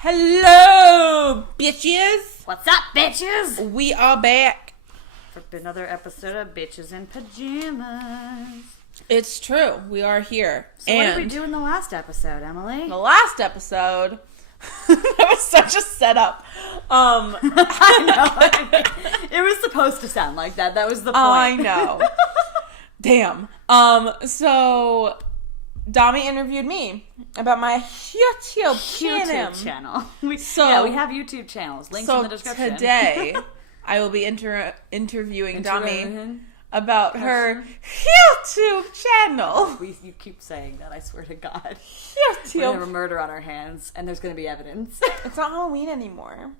Hello, bitches! What's up, bitches? We are back. For another episode of Bitches in Pajamas. It's true. We are here. So what did we do in the last episode, Emily? The last episode... that was such a setup. I know. It was supposed to sound like that. That was the point. I know. Damn. So... Domi interviewed me about my YouTube channel. We have YouTube channels. Links in the description. Today, I will be interviewing Domi about her YouTube channel. You keep saying that, I swear to God. YouTube. We're going to have a murder on our hands, and there's going to be evidence. It's not Halloween anymore.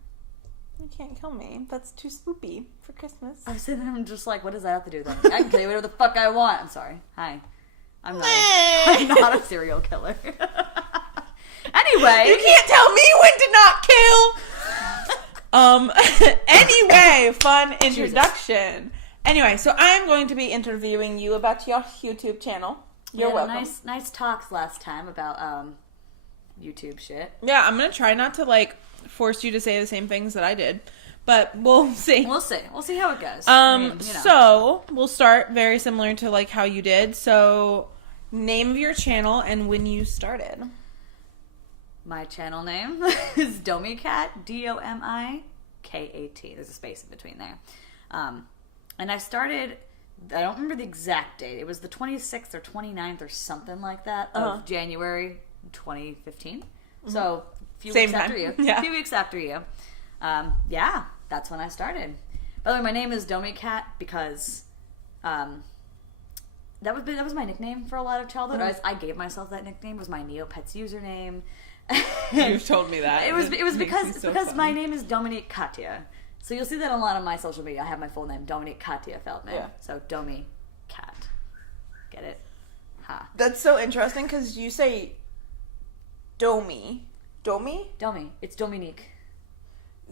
You can't kill me. That's too spoopy for Christmas. I was sitting there and I'm just like, what does that have to do with anything? I can tell you whatever the fuck I want. I'm sorry. Hi. I'm not a serial killer. Anyway. You can't tell me when to not kill! Anyway, fun introduction. Jesus. Anyway, so I'm going to be interviewing you about your YouTube channel. You're welcome. Nice talks last time about YouTube shit. Yeah, I'm going to try not to, force you to say the same things that I did. But we'll see. We'll see how it goes. So we'll start very similar to how you did. So name of your channel and when you started. My channel name is Domi Cat, DOMIKAT. There's a space in between there. And I started, I don't remember the exact date. It was the 26th or 29th or something like that of January 2015. Mm-hmm. So a few weeks after you. Yeah. A few weeks after you. Yeah. That's when I started. By the way, my name is Domi Cat because that was my nickname for a lot of childhood. Mm-hmm. I gave myself that nickname. It was my Neopets username. You've told me that. It was because my name is Dominique Katya. So you'll see that on a lot of my social media. I have my full name, Dominique Katya Feldman. Yeah. So Domi Cat. Get it? Ha. That's so interesting because you say Domi. Domi? Domi. It's Dominique.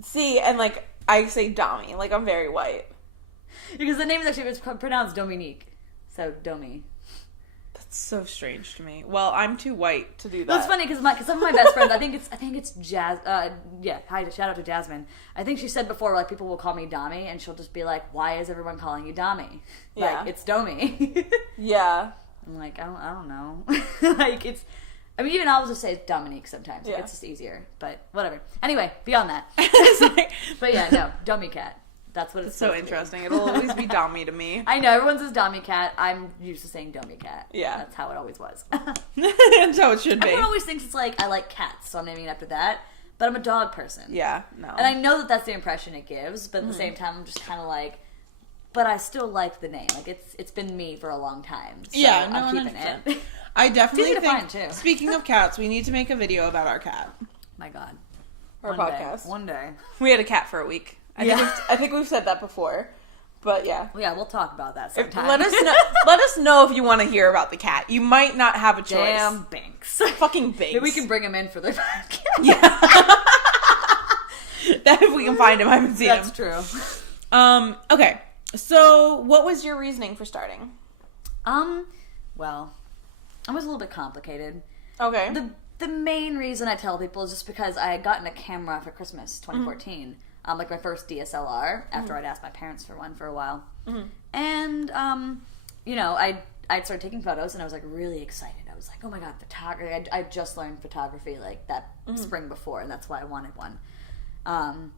See, and I say Domi, I'm very white. Because the name is actually pronounced Dominique. So, Domi. That's so strange to me. Well, I'm too white to do that. Well, it's funny because some of my best friends, I think it's Jazz, hi, shout out to Jasmine. I think she said before, people will call me Domi, and she'll just be like, why is everyone calling you Domi? Yeah. It's Domi. Yeah. I'm like, I don't know. Even I'll just say Dominique sometimes. Yeah. It's just easier. But whatever. Anyway, beyond that. But yeah, no, Domi Cat. That's what it's so interesting. It'll always be Domi to me. I know. Everyone says Domi Cat. I'm used to saying Domi Cat. Yeah. That's how it always was. That's how it should be. Everyone always thinks it's I like cats, so I'm naming it after that. But I'm a dog person. Yeah, no. And I know that that's the impression it gives, but at the same time, I'm just kind of but I still like the name. It's been me for a long time. So yeah, no, I'm keeping 100%. it. I definitely think, find, too. Speaking of cats, we need to make a video about our cat. My God. Our podcast. One day. We had a cat for a week. I think we've said that before. But yeah. Well, yeah, we'll talk about that sometime. Let us know if you want to hear about the cat. You might not have a choice. Damn Banks. Fucking Banks. Maybe we can bring him in for the podcast. Yeah. That if we can find him, I haven't seen him. That's true. Okay. So, what was your reasoning for starting? Well, it was a little bit complicated. Okay. The main reason I tell people is just because I had gotten a camera for Christmas 2014. Mm-hmm. My first DSLR after I'd asked my parents for one for a while. Mm-hmm. And, I started taking photos and I was really excited. I was like, oh my God, photography. I just learned photography that spring before, and that's why I wanted one. And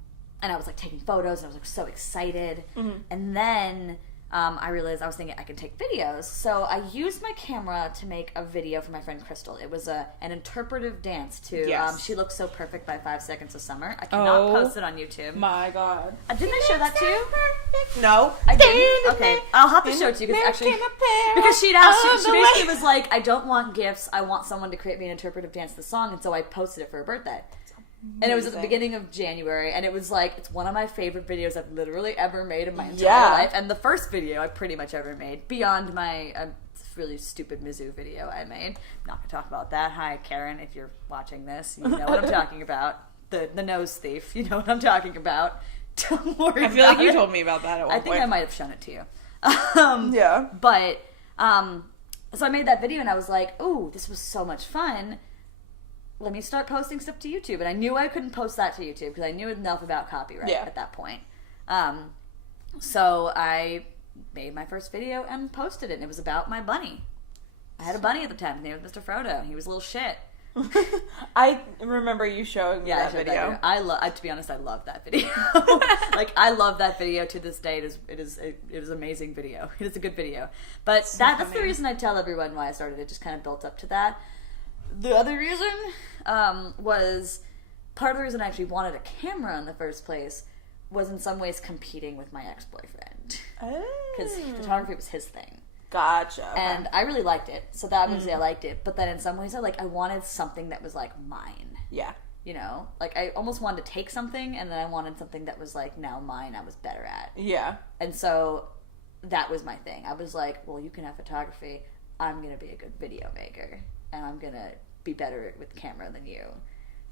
I was taking photos and I was so excited. Mm-hmm. And then I realized I was thinking I could take videos. So I used my camera to make a video for my friend Crystal. It was an interpretive dance to She Looks So Perfect by 5 Seconds of Summer. I cannot post it on YouTube. My God. Didn't I show that to you? No. I didn't? Okay. I'll have to show it to you because she'd asked, she basically was like, I don't want gifts. I want someone to create me an interpretive dance to the song. And so I posted it for her birthday. And it was at the beginning of January, and it was it's one of my favorite videos I've literally ever made in my entire life, and the first video I pretty much ever made, beyond my really stupid Mizzou video I made. I'm not going to talk about that. Hi, Karen, if you're watching this, you know what I'm talking about. The nose thief, you know what I'm talking about. Don't worry about it. I feel like you told me about that at one point. I think I might have shown it to you. Yeah. But, so I made that video, and I was like, ooh, this was so much fun. let me start posting stuff to YouTube. And I knew I couldn't post that to YouTube because I knew enough about copyright at that point. So I made my first video and posted it, and it was about my bunny. I had a bunny at the time. His name was Mr. Frodo. He was a little shit. I remember you showing me that video. To be honest, I love that video. Like, I love that video to this day. It is an amazing video. It is a good video. But that's the reason I tell everyone why I started. It just kind of built up to that. The other reason was part of the reason I actually wanted a camera in the first place was in some ways competing with my ex-boyfriend. Because photography was his thing. Gotcha. Okay. And I really liked it. So that obviously I liked it. But then in some ways I wanted something that was like mine. Yeah. You know? Like I almost wanted to take something and then I wanted something that was like now mine I was better at. Yeah. And so that was my thing. I was like, well, you can have photography. I'm going to be a good video maker. And I'm going to be better with camera than you.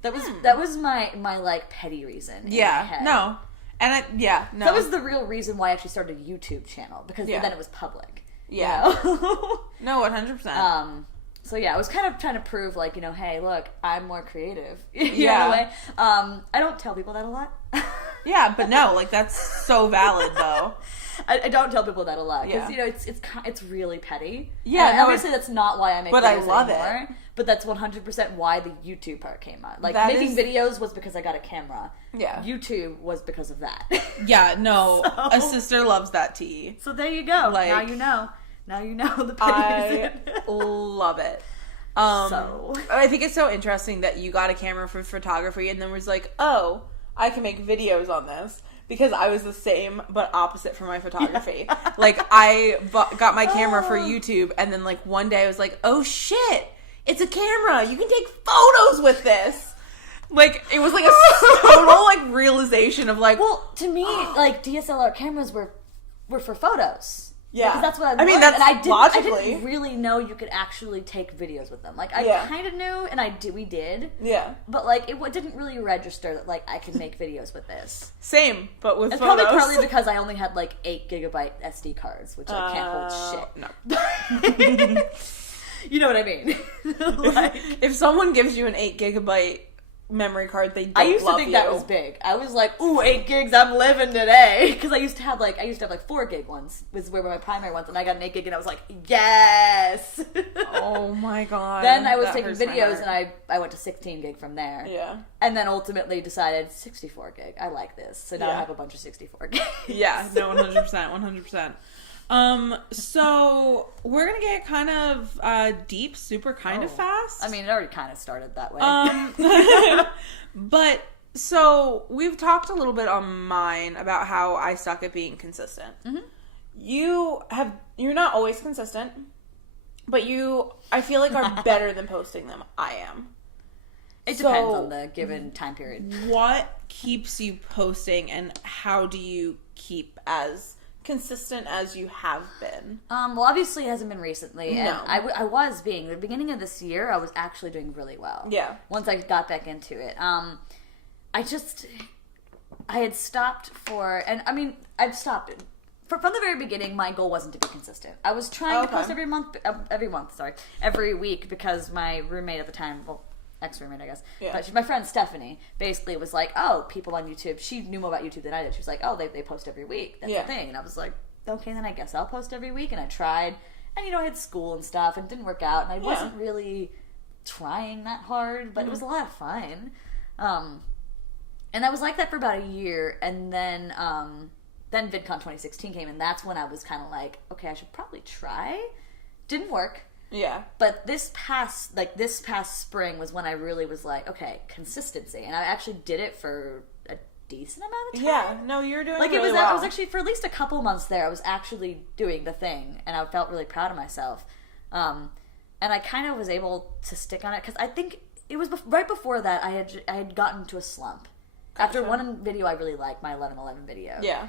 That was my like petty reason. Yeah. In my head. No. And no. That was the real reason why I actually started a YouTube channel. Because then it was public. Yeah. You know? No, 100%. So yeah, I was kind of trying to prove, like, you know, hey, look, I'm more creative. In a way. I don't tell people that a lot. Yeah, but no, like, that's so valid, though. I don't tell people that a lot because Yeah. you know it's really petty. Yeah, and no, obviously that's not why I make. But videos I love anymore, it. But that's 100% why the YouTube part came out. Like That making is- videos was because I got a camera. Yeah. YouTube was because of that. Yeah, no, So- a sister loves that tea. So there you go. Like, now you know. Now you know the petty reason. I love it. So I think it's so interesting that you got a camera for photography and then was like, oh, I can make videos on this. Because I was the same but opposite for my photography. Like, I got my camera for YouTube, and then, like, one day I was like, oh, shit, it's a camera. You can take photos with this. Like, it was, like, a total, like, realization of, like... well, to me, like, DSLR cameras were for photos. Yeah. Because that's what I mean, learned, that's and I logically. didn't really know you could actually take videos with them. Like, I kind of knew, and we did. Yeah. But, like, it didn't really register that, like, I could make videos with this. Same, but with It's photos. probably partly because I only had, like, 8 gigabyte SD cards, which I can't hold shit. No. You know what I mean? Like, if someone gives you an 8 gigabyte memory card, they don't I used to love think you. that was big. I was like, ooh, 8 gigs, I'm living today. Because I used to have like 4 gig ones, was where my primary ones, and I got an 8 gig, and I was like, yes! Oh my god. Then I was That taking hurts my videos, heart. and I went to 16 gig from there. Yeah. And then ultimately decided 64 gig. I like this. So now I Yeah. have a bunch of 64 gigs. Yeah, no, 100%, 100%. So we're gonna get kind of deep, super kind of fast. I mean, it already kind of started that way. But so we've talked a little bit on mine about how I suck at being consistent. Mm-hmm. You're not always consistent, but I feel like are better than posting them. I am. It depends on the given time period. What keeps you posting, and how do you keep as consistent as you have been? Well, obviously it hasn't been recently, and No. I was being, the beginning of this year, I was actually doing really well. Yeah. Once I got back into it. I had stopped I've stopped. From the very beginning, my goal wasn't to be consistent. I was trying to post every week, because my roommate at the time, well, ex-roommate, I guess. Yeah. But my friend Stephanie basically was like, oh, people on YouTube, she knew more about YouTube than I did. She was like, oh, they post every week. That's the thing. And I was like, okay, then I guess I'll post every week. And I tried. And, you know, I had school and stuff, and it didn't work out. And I wasn't really trying that hard, but it was a lot of fun. And I was like that for about a year. And then VidCon 2016 came, and that's when I was kind of like, okay, I should probably try. Didn't work. Yeah. But this past spring was when I really was like, okay, consistency. And I actually did it for a decent amount of time. Yeah. No, you're doing like really it was well. I was actually, for at least a couple months there, I was actually doing the thing, and I felt really proud of myself. And I kind of was able to stick on it, because I think it was right before that I had gotten to a slump. After one video I really liked, my 11/11 video. Yeah.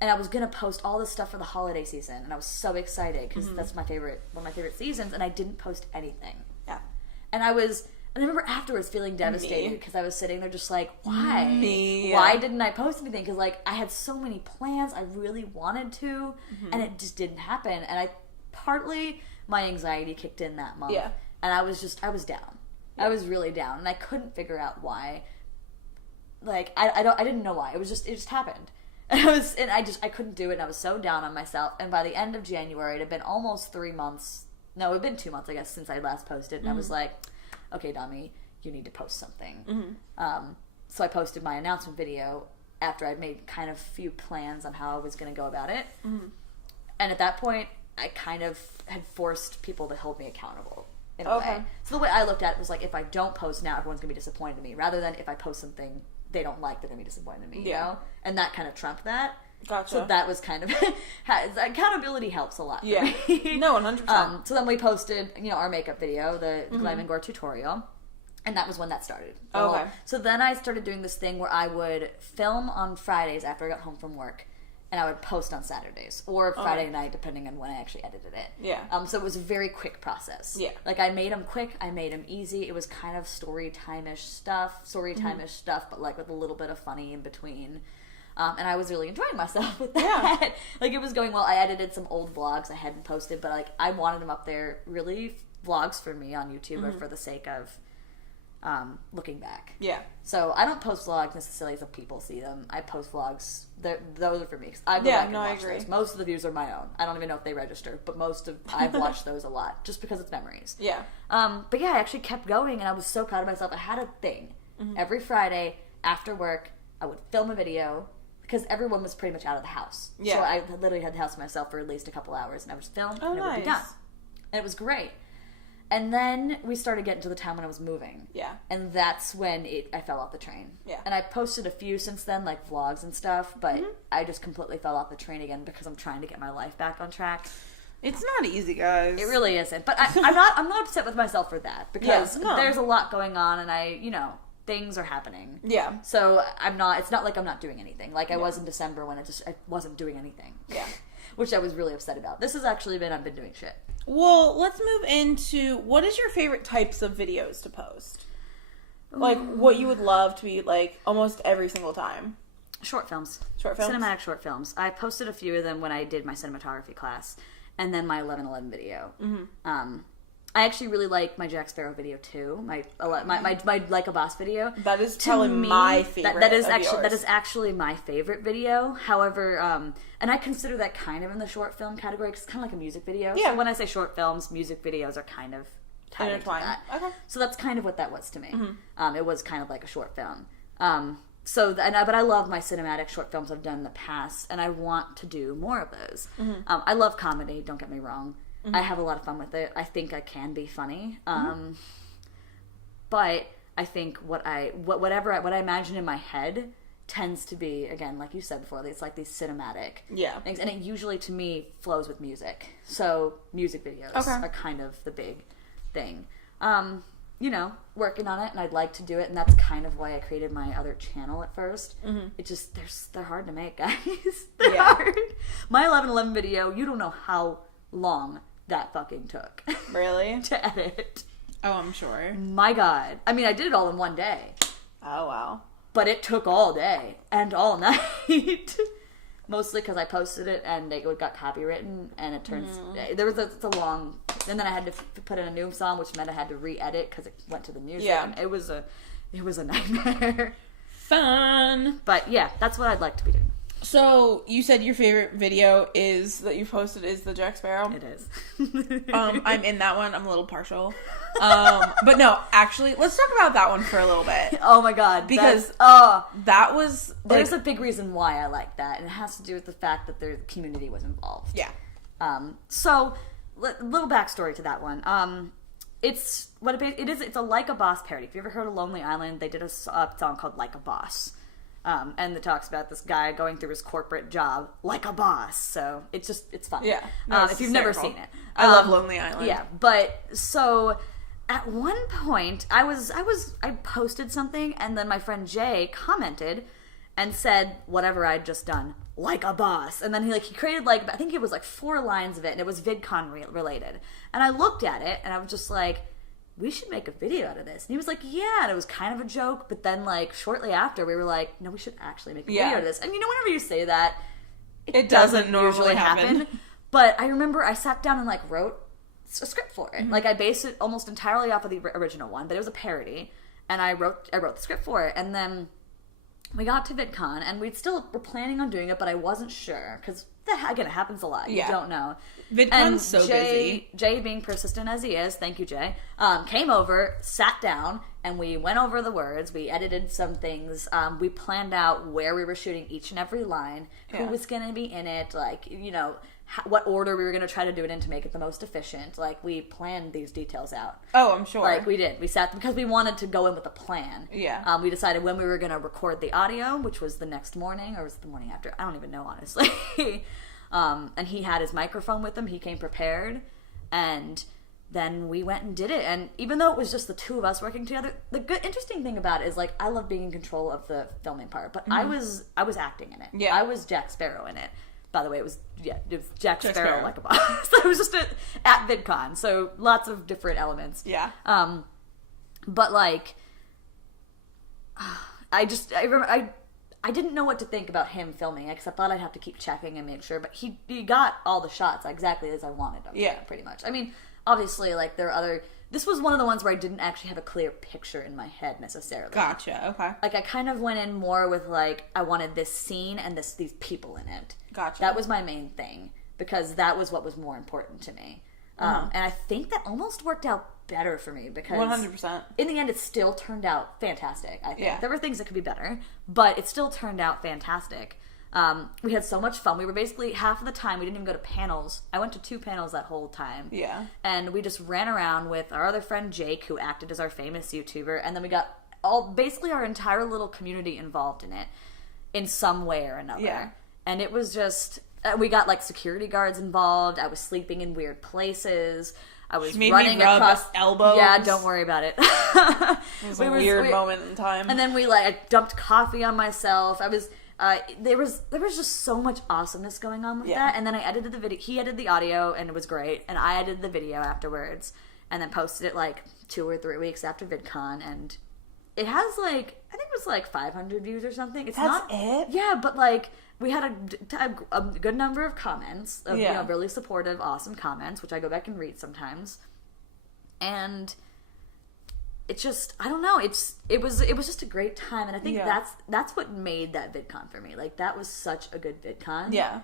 And I was gonna post all this stuff for the holiday season, and I was so excited because that's one of my favorite seasons, and I didn't post anything. Yeah. And I remember afterwards feeling devastated, because I was sitting there just like, why? Me. Why didn't I post anything? Because like I had so many plans, I really wanted to, and it just didn't happen. And partly my anxiety kicked in that month. Yeah. And I was down. Yeah. I was really down, and I couldn't figure out why. Like, I didn't know why. It just happened. And I couldn't do it, and I was so down on myself. And by the end of January, it had been almost 3 months. No, it had been 2 months, I guess, since I last posted. And I was like, okay, Domi, you need to post something. So I posted my announcement video after I'd made kind of a few plans on how I was going to go about it. And at that point, I kind of had forced people to hold me accountable in a way. So the way I looked at it was like, if I don't post now, everyone's going to be disappointed in me. Rather than if I post something they don't like, they're going to be disappointed in me, you know? And that kind of trumped that. Gotcha. So that was kind of... accountability helps a lot for me. No, 100%. So then we posted, our makeup video, the Glam and Gore tutorial. And that was when that started. So then I started doing this thing where I would film on Fridays after I got home from work. And I would post on Saturdays. Or Friday night, depending on when I actually edited it. Yeah. So it was a very quick process. Yeah. Like, I made them quick. I made them easy. It was kind of story time-ish stuff, but, like, with a little bit of funny in between. And I was really enjoying myself with that. Yeah. Like, it was going well. I edited some old vlogs I hadn't posted, but, like, I wanted them up there, really vlogs for me on YouTuber for the sake of looking back. Yeah. So I don't post vlogs necessarily so people see them. I post vlogs. Those are for me. I agree. Those. Most of the views are my own. I don't even know if they register, but I've watched those a lot just because it's memories. Yeah. But yeah, I actually kept going, and I was so proud of myself. I had a thing. Every Friday after work, I would film a video because everyone was pretty much out of the house. Yeah. So I literally had the house to myself for at least a couple hours, and I would just film, and it would be done. And it was great. And then we started getting to the time when I was moving. Yeah. And that's when I fell off the train. Yeah. And I posted a few since then, like vlogs and stuff, but I just completely fell off the train again because I'm trying to get my life back on track. It's not easy, guys. It really isn't. But I'm not upset with myself for that because there's a lot going on, and things are happening. Yeah. So it's not like I'm not doing anything. Like I was in December when I wasn't doing anything. Yeah. Which I was really upset about. This has actually I've been doing shit. Well, let's move into what is your favorite types of videos to post? Like, what you would love to be, like, almost every single time. Short films. Short films? Cinematic short films. I posted a few of them when I did my cinematography class, and then my 11/11 video. I actually really like my Jack Sparrow video too. My Like a Boss video. That is probably my favorite. That is actually my favorite video. However, and I consider that kind of in the short film category because it's kind of like a music video. Yeah. So when I say short films, music videos are kind of tied into that. Okay. So that's kind of what that was to me. It was kind of like a short film. But I love my cinematic short films I've done in the past, and I want to do more of those. I love comedy. Don't get me wrong. I have a lot of fun with it. I think I can be funny. But I think what I imagine in my head tends to be, again, like you said before, it's like these cinematic things. And it usually, to me, flows with music. So music videos are kind of the big thing. Working on it, and I'd like to do it, and that's kind of why I created my other channel at first. It just, they're hard to make, guys. They're hard. My 11/11 video, you don't know how long that fucking took. Really? To edit. Oh, I'm sure. My God. I mean, I did it all in one day. Oh, wow. But it took all day and all night. Mostly because I posted it and it got copywritten, and it turns... It's a long... And then I had to put in a new song, which meant I had to re-edit because it went to the music. Yeah. And it was a nightmare. Fun. But yeah, that's what I'd like to be doing. So, you said your favorite video that you posted is the Jack Sparrow? It is. I'm in that one. I'm a little partial. But no, actually, let's talk about that one for a little bit. Oh my God. Because that was... There's a big reason why I like that, and it has to do with the fact that the community was involved. Yeah. So, little backstory to that one. It's a Like a Boss parody. If you ever heard of Lonely Island, they did a song called Like a Boss. And it talks about this guy going through his corporate job like a boss. So it's fun. Yeah. No, if you've never seen it. I love Lonely Island. Yeah. But so at one point I posted something, and then my friend Jay commented and said whatever I'd just done, like a boss. And then he created I think it was 4 lines of it, and it was VidCon related. And I looked at it and I was just like, we should make a video out of this. And he was like, yeah, and it was kind of a joke, but then shortly after we were like, no, we should actually make a video out of this. And whenever you say that, it doesn't normally happen. But I remember I sat down and wrote a script for it. Like, I based it almost entirely off of the original one, but it was a parody, and I wrote the script for it, and then we got to VidCon, and we still were planning on doing it, but I wasn't sure, because, again, it happens a lot. You don't know. VidCon's so busy. Jay, being persistent as he is, thank you, Jay, came over, sat down, and we went over the words. We edited some things. We planned out where we were shooting each and every line, who was going to be in it, like, you know, what order we were going to try to do it in to make it the most efficient. Like, we planned these details out. Oh, I'm sure. Like, we did. We sat, because we wanted to go in with a plan. Yeah. We decided when we were going to record the audio, which was the next morning, or was it the morning after? I don't even know, honestly. And he had his microphone with him. He came prepared. And then we went and did it. And even though it was just the two of us working together, the interesting thing about it is, like, I love being in control of the filming part, but I was acting in it. Yeah. I was Jack Sparrow in it. By the way, it was Jack Sparrow like a boss. It was just at VidCon, so lots of different elements. Yeah. But, like, I didn't know what to think about him filming it, because I thought I'd have to keep checking and make sure, but he got all the shots exactly as I wanted them. Yeah. Pretty much. I mean, obviously, like, there are other... This was one of the ones where I didn't actually have a clear picture in my head, necessarily. Gotcha, okay. Like, I kind of went in more with, like, I wanted this scene and these people in it. Gotcha. That was my main thing, because that was what was more important to me. And I think that almost worked out better for me, because... 100%. In the end, it still turned out fantastic, I think. Yeah. There were things that could be better, but it still turned out fantastic. We had so much fun. We were basically, half of the time, we didn't even go to panels. I went to 2 panels that whole time. Yeah. And we just ran around with our other friend Jake, who acted as our famous YouTuber, and then we got basically our entire little community involved in it in some way or another. Yeah. And it was just, we got, like, security guards involved. I was sleeping in weird places. I was running across elbows. Yeah, don't worry about it. It was a weird moment in time. And then I dumped coffee on myself. I was... there was just so much awesomeness going on with that, and then I edited the video. He edited the audio, and it was great, and I edited the video afterwards, and then posted it, like, 2 or 3 weeks after VidCon, and it has, like, I think it was, like, 500 views or something. That's it? Yeah, but, like, we had a good number of comments, of, you know, really supportive, awesome comments, which I go back and read sometimes, and... It's just, I don't know, it was just a great time, and I think that's what made that VidCon for me. Like, that was such a good VidCon. Yeah.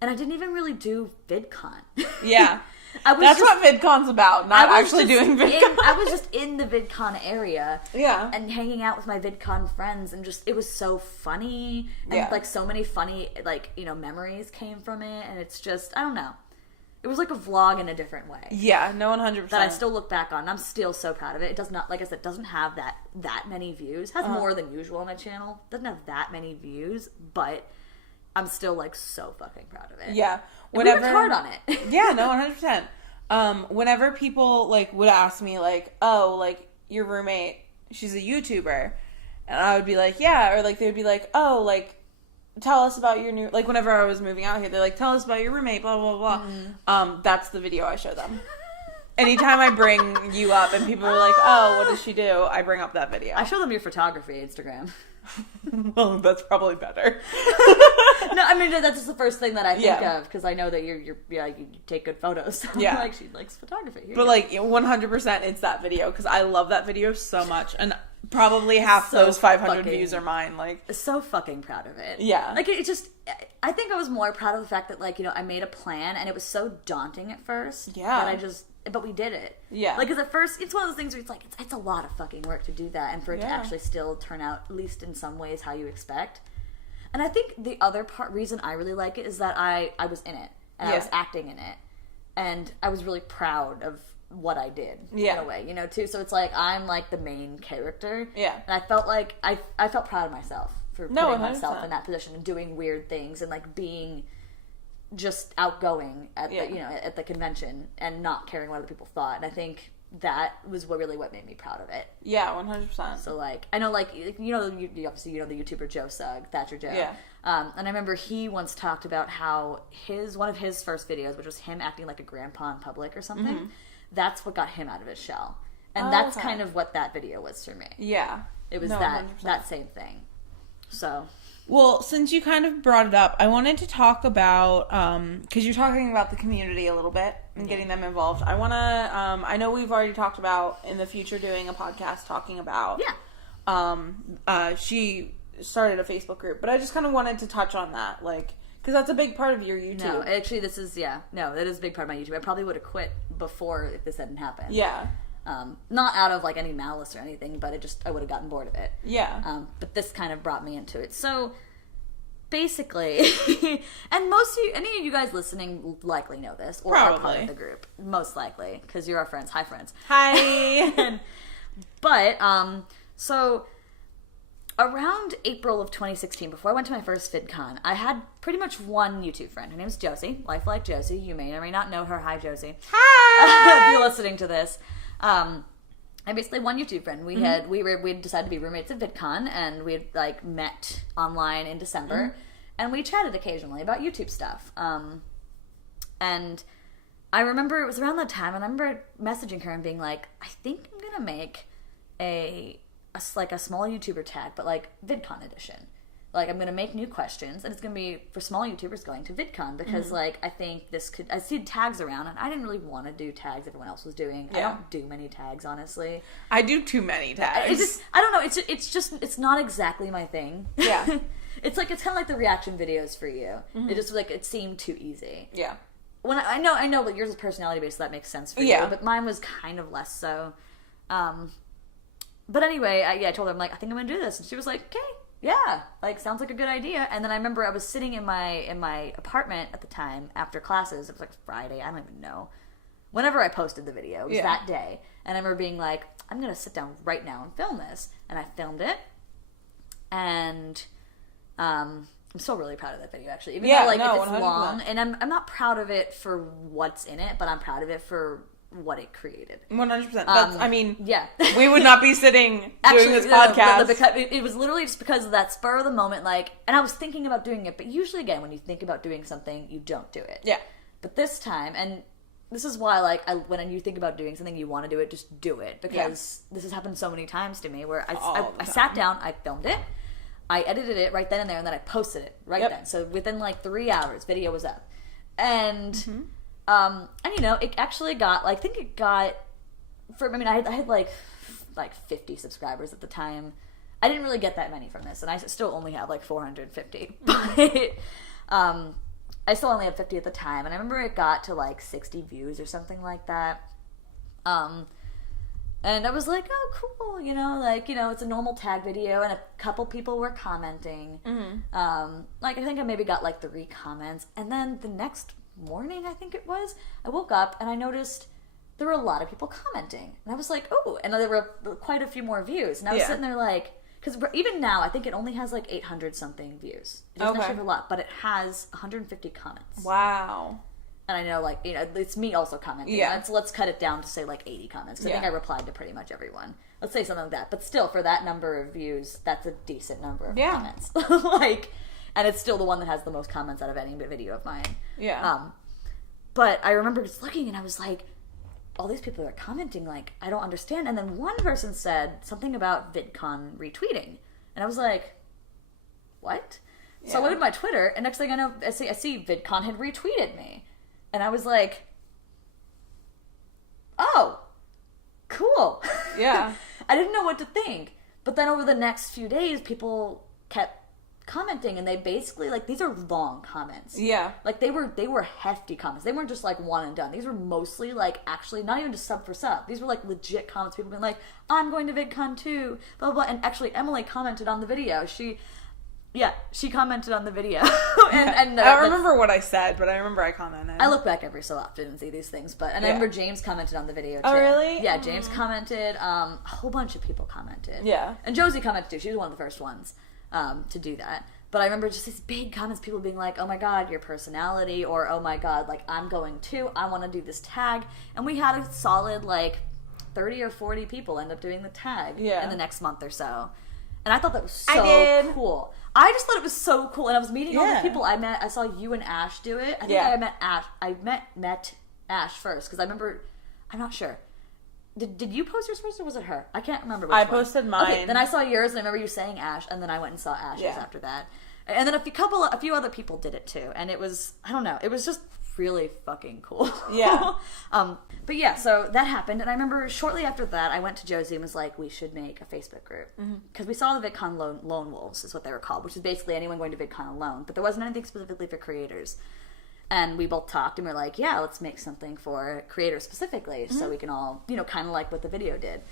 And I didn't even really do VidCon. Yeah. That's what VidCon's about, not actually doing VidCon. I was just in the VidCon area. Yeah. And hanging out with my VidCon friends, and just, it was so funny. And, like, so many funny, like, you know, memories came from it, and it's just, I don't know. It was like a vlog in a different way. Yeah, no, 100%. That I still look back on. I'm still so proud of it. It does not, like I said, doesn't have that many views. It has more than usual on my channel. Doesn't have that many views, but I'm still, like, so fucking proud of it. Yeah. We worked hard on it. Yeah, no, 100%. Whenever people, like, would ask me, like, oh, like, your roommate, she's a YouTuber, and I would be like, yeah, or, like, they would be like, oh, like, tell us about your new, like, whenever I was moving out here, they're like, tell us about your roommate, blah, blah, blah. That's the video I show them. Anytime I bring you up and people are like, oh, what does she do? I bring up that video. I show them your photography Instagram. Well, that's probably better. No, I mean, that's just the first thing that I think of, because I know that you take good photos. So yeah. Like, she likes photography. But, like, 100% it's that video, because I love that video so much, and probably half those 500 views are mine. Like, so fucking proud of it. Yeah. Like, it just, I think I was more proud of the fact that, like, you know, I made a plan, and it was so daunting at first. Yeah. But we did it. Yeah. Like, because at first, it's one of those things where it's like, it's a lot of fucking work to do that, and for it to actually still turn out, at least in some ways, how you expect. And I think the other reason I really like it is that I was in it, and I was acting in it, and I was really proud of what I did, in a way, you know, too. So it's like, I'm, like, the main character. Yeah. And I felt like, I felt proud of myself for putting myself in that position and doing weird things and, like, being just outgoing at the, you know, at the convention and not caring what other people thought. And I think that was what made me proud of it. Yeah, 100%. So, like, I know, like, you know, obviously, you know, the YouTuber Joe Sugg, Thatcher Joe. Yeah. And I remember he once talked about how one of his first videos, which was him acting like a grandpa in public or something, that's what got him out of his shell. And that's kind of what that video was for me. Yeah. It was that same thing. So... Well, since you kind of brought it up, I wanted to talk about, because you're talking about the community a little bit, and getting them involved. I want to, I know we've already talked about in the future doing a podcast talking about, she started a Facebook group, but I just kind of wanted to touch on that, like, because that's a big part of your YouTube. No, actually, that is a big part of my YouTube. I probably would have quit before if this hadn't happened. Yeah. Not out of, like, any malice or anything, but I would have gotten bored of it. Yeah. But this kind of brought me into it. So, basically, and any of you guys listening likely know this, or are part of the group. Most likely, because you're our friends. Hi, friends. Hi. But, so, around April of 2016, before I went to my first VidCon, I had pretty much one YouTube friend. Her name's Josie, Life Like Josie. You may or may not know her. Hi, Josie. Hi! If you're listening to this. I basically had one YouTube friend. We had decided to be roommates at VidCon, and we had, like, met online in December, and we chatted occasionally about YouTube stuff. And I remember it was around that time, and I remember messaging her and being like, I think I'm gonna make a small YouTuber tag, but, like, VidCon edition. Like, I'm gonna make new questions, and it's gonna be for small YouTubers going to VidCon, because, like, I think I see tags around, and I didn't really want to do tags everyone else was doing. Yeah. I don't do many tags, honestly. I do too many tags. I don't know, it's not exactly my thing. Yeah. It's kind of like the reaction videos for you. It just, like, it seemed too easy. Yeah. When I know, but yours is personality-based, so that makes sense for you, but mine was kind of less so. But anyway, I told her, I'm like, I think I'm gonna do this, and she was like, okay. Yeah, like, sounds like a good idea. And then I remember I was sitting in my apartment at the time after classes. It was like Friday, I don't even know. Whenever I posted the video, it was that day. And I remember being like, I'm going to sit down right now and film this. And I filmed it. And I'm still really proud of that video, actually. Even though, like, if it's 100%. Long. And I'm not proud of it for what's in it, but I'm proud of it for what it created. 100%. That's, I mean, yeah. We would not be sitting doing this podcast. It was literally just because of that spur of the moment, like, and I was thinking about doing it, but usually, again, when you think about doing something, you don't do it. Yeah. But this time, and this is why, like, when you think about doing something, you want to do it, just do it. Because this has happened so many times to me, where I sat down, I filmed it, I edited it right then and there, and then I posted it right then. So within, like, 3 hours, video was up. And... and you know, it actually got, like, I think it got, I had like 50 subscribers at the time. I didn't really get that many from this, and I still only have like 450. But, I still only had 50 at the time, and I remember it got to like 60 views or something like that. And I was like, oh, cool, you know, like, you know, it's a normal tag video, and a couple people were commenting. Like, I think I maybe got like 3 comments, and then the next morning, I think it was, I woke up and I noticed there were a lot of people commenting, and I was like, oh, and there were quite a few more views, and I was sitting there like, because even now I think it only has like 800 something views. It doesn't actually have a lot, but it has 150 comments. Wow. And I know, like, you know, it's me also commenting. Yeah. Let's cut it down to say like 80 comments, because I think I replied to pretty much everyone. Let's say something like that, but still, for that number of views, that's a decent number of comments. Like, and it's still the one that has the most comments out of any video of mine. Yeah. But I remember just looking, and I was like, all these people are commenting, like, I don't understand. And then one person said something about VidCon retweeting. And I was like, what? Yeah. So I looked at my Twitter, and next thing I know, I see VidCon had retweeted me. And I was like, oh, cool. Yeah. I didn't know what to think. But then over the next few days, people kept commenting, and they basically, like, these are long comments. Yeah. Like, they were hefty comments. They weren't just, like, one and done. These were mostly, like, actually, not even just sub for sub. These were, like, legit comments. People being like, I'm going to VidCon too, blah, blah, blah. And actually, Emily commented on the video. She commented on the video. and I don't remember what I said, but I remember I commented. I look back every so often and see these things, but I remember James commented on the video too. Oh, really? Yeah, James commented. A whole bunch of people commented. Yeah. And Josie commented too. She was one of the first ones to do that. But I remember just these big comments, people being like, oh my god, your personality, or oh my god, like, I'm going too, I want to do this tag. And we had a solid, like, 30 or 40 people end up doing the tag in the next month or so. And I thought that was so cool. I just thought it was so cool. And I was meeting all the people I met. I saw you and Ash do it. I think I met Ash. I met Ash first, because I remember, I'm not sure. Did you post yours first, or was it her? I can't remember which I one. posted mine. Okay, then I saw yours, and I remember you saying Ash, and then I went and saw Ash's after that. And then a few other people did it too. And it was, I don't know, it was just really fucking cool. Yeah. But yeah, so that happened, and I remember shortly after that, I went to Josie and was like, we should make a Facebook group. Because we saw the VidCon Lone Wolves, is what they were called, which is basically anyone going to VidCon alone, but there wasn't anything specifically for creators. And we both talked, and we were like, yeah, let's make something for creators specifically, so we can all, you know, kind of like what the video did.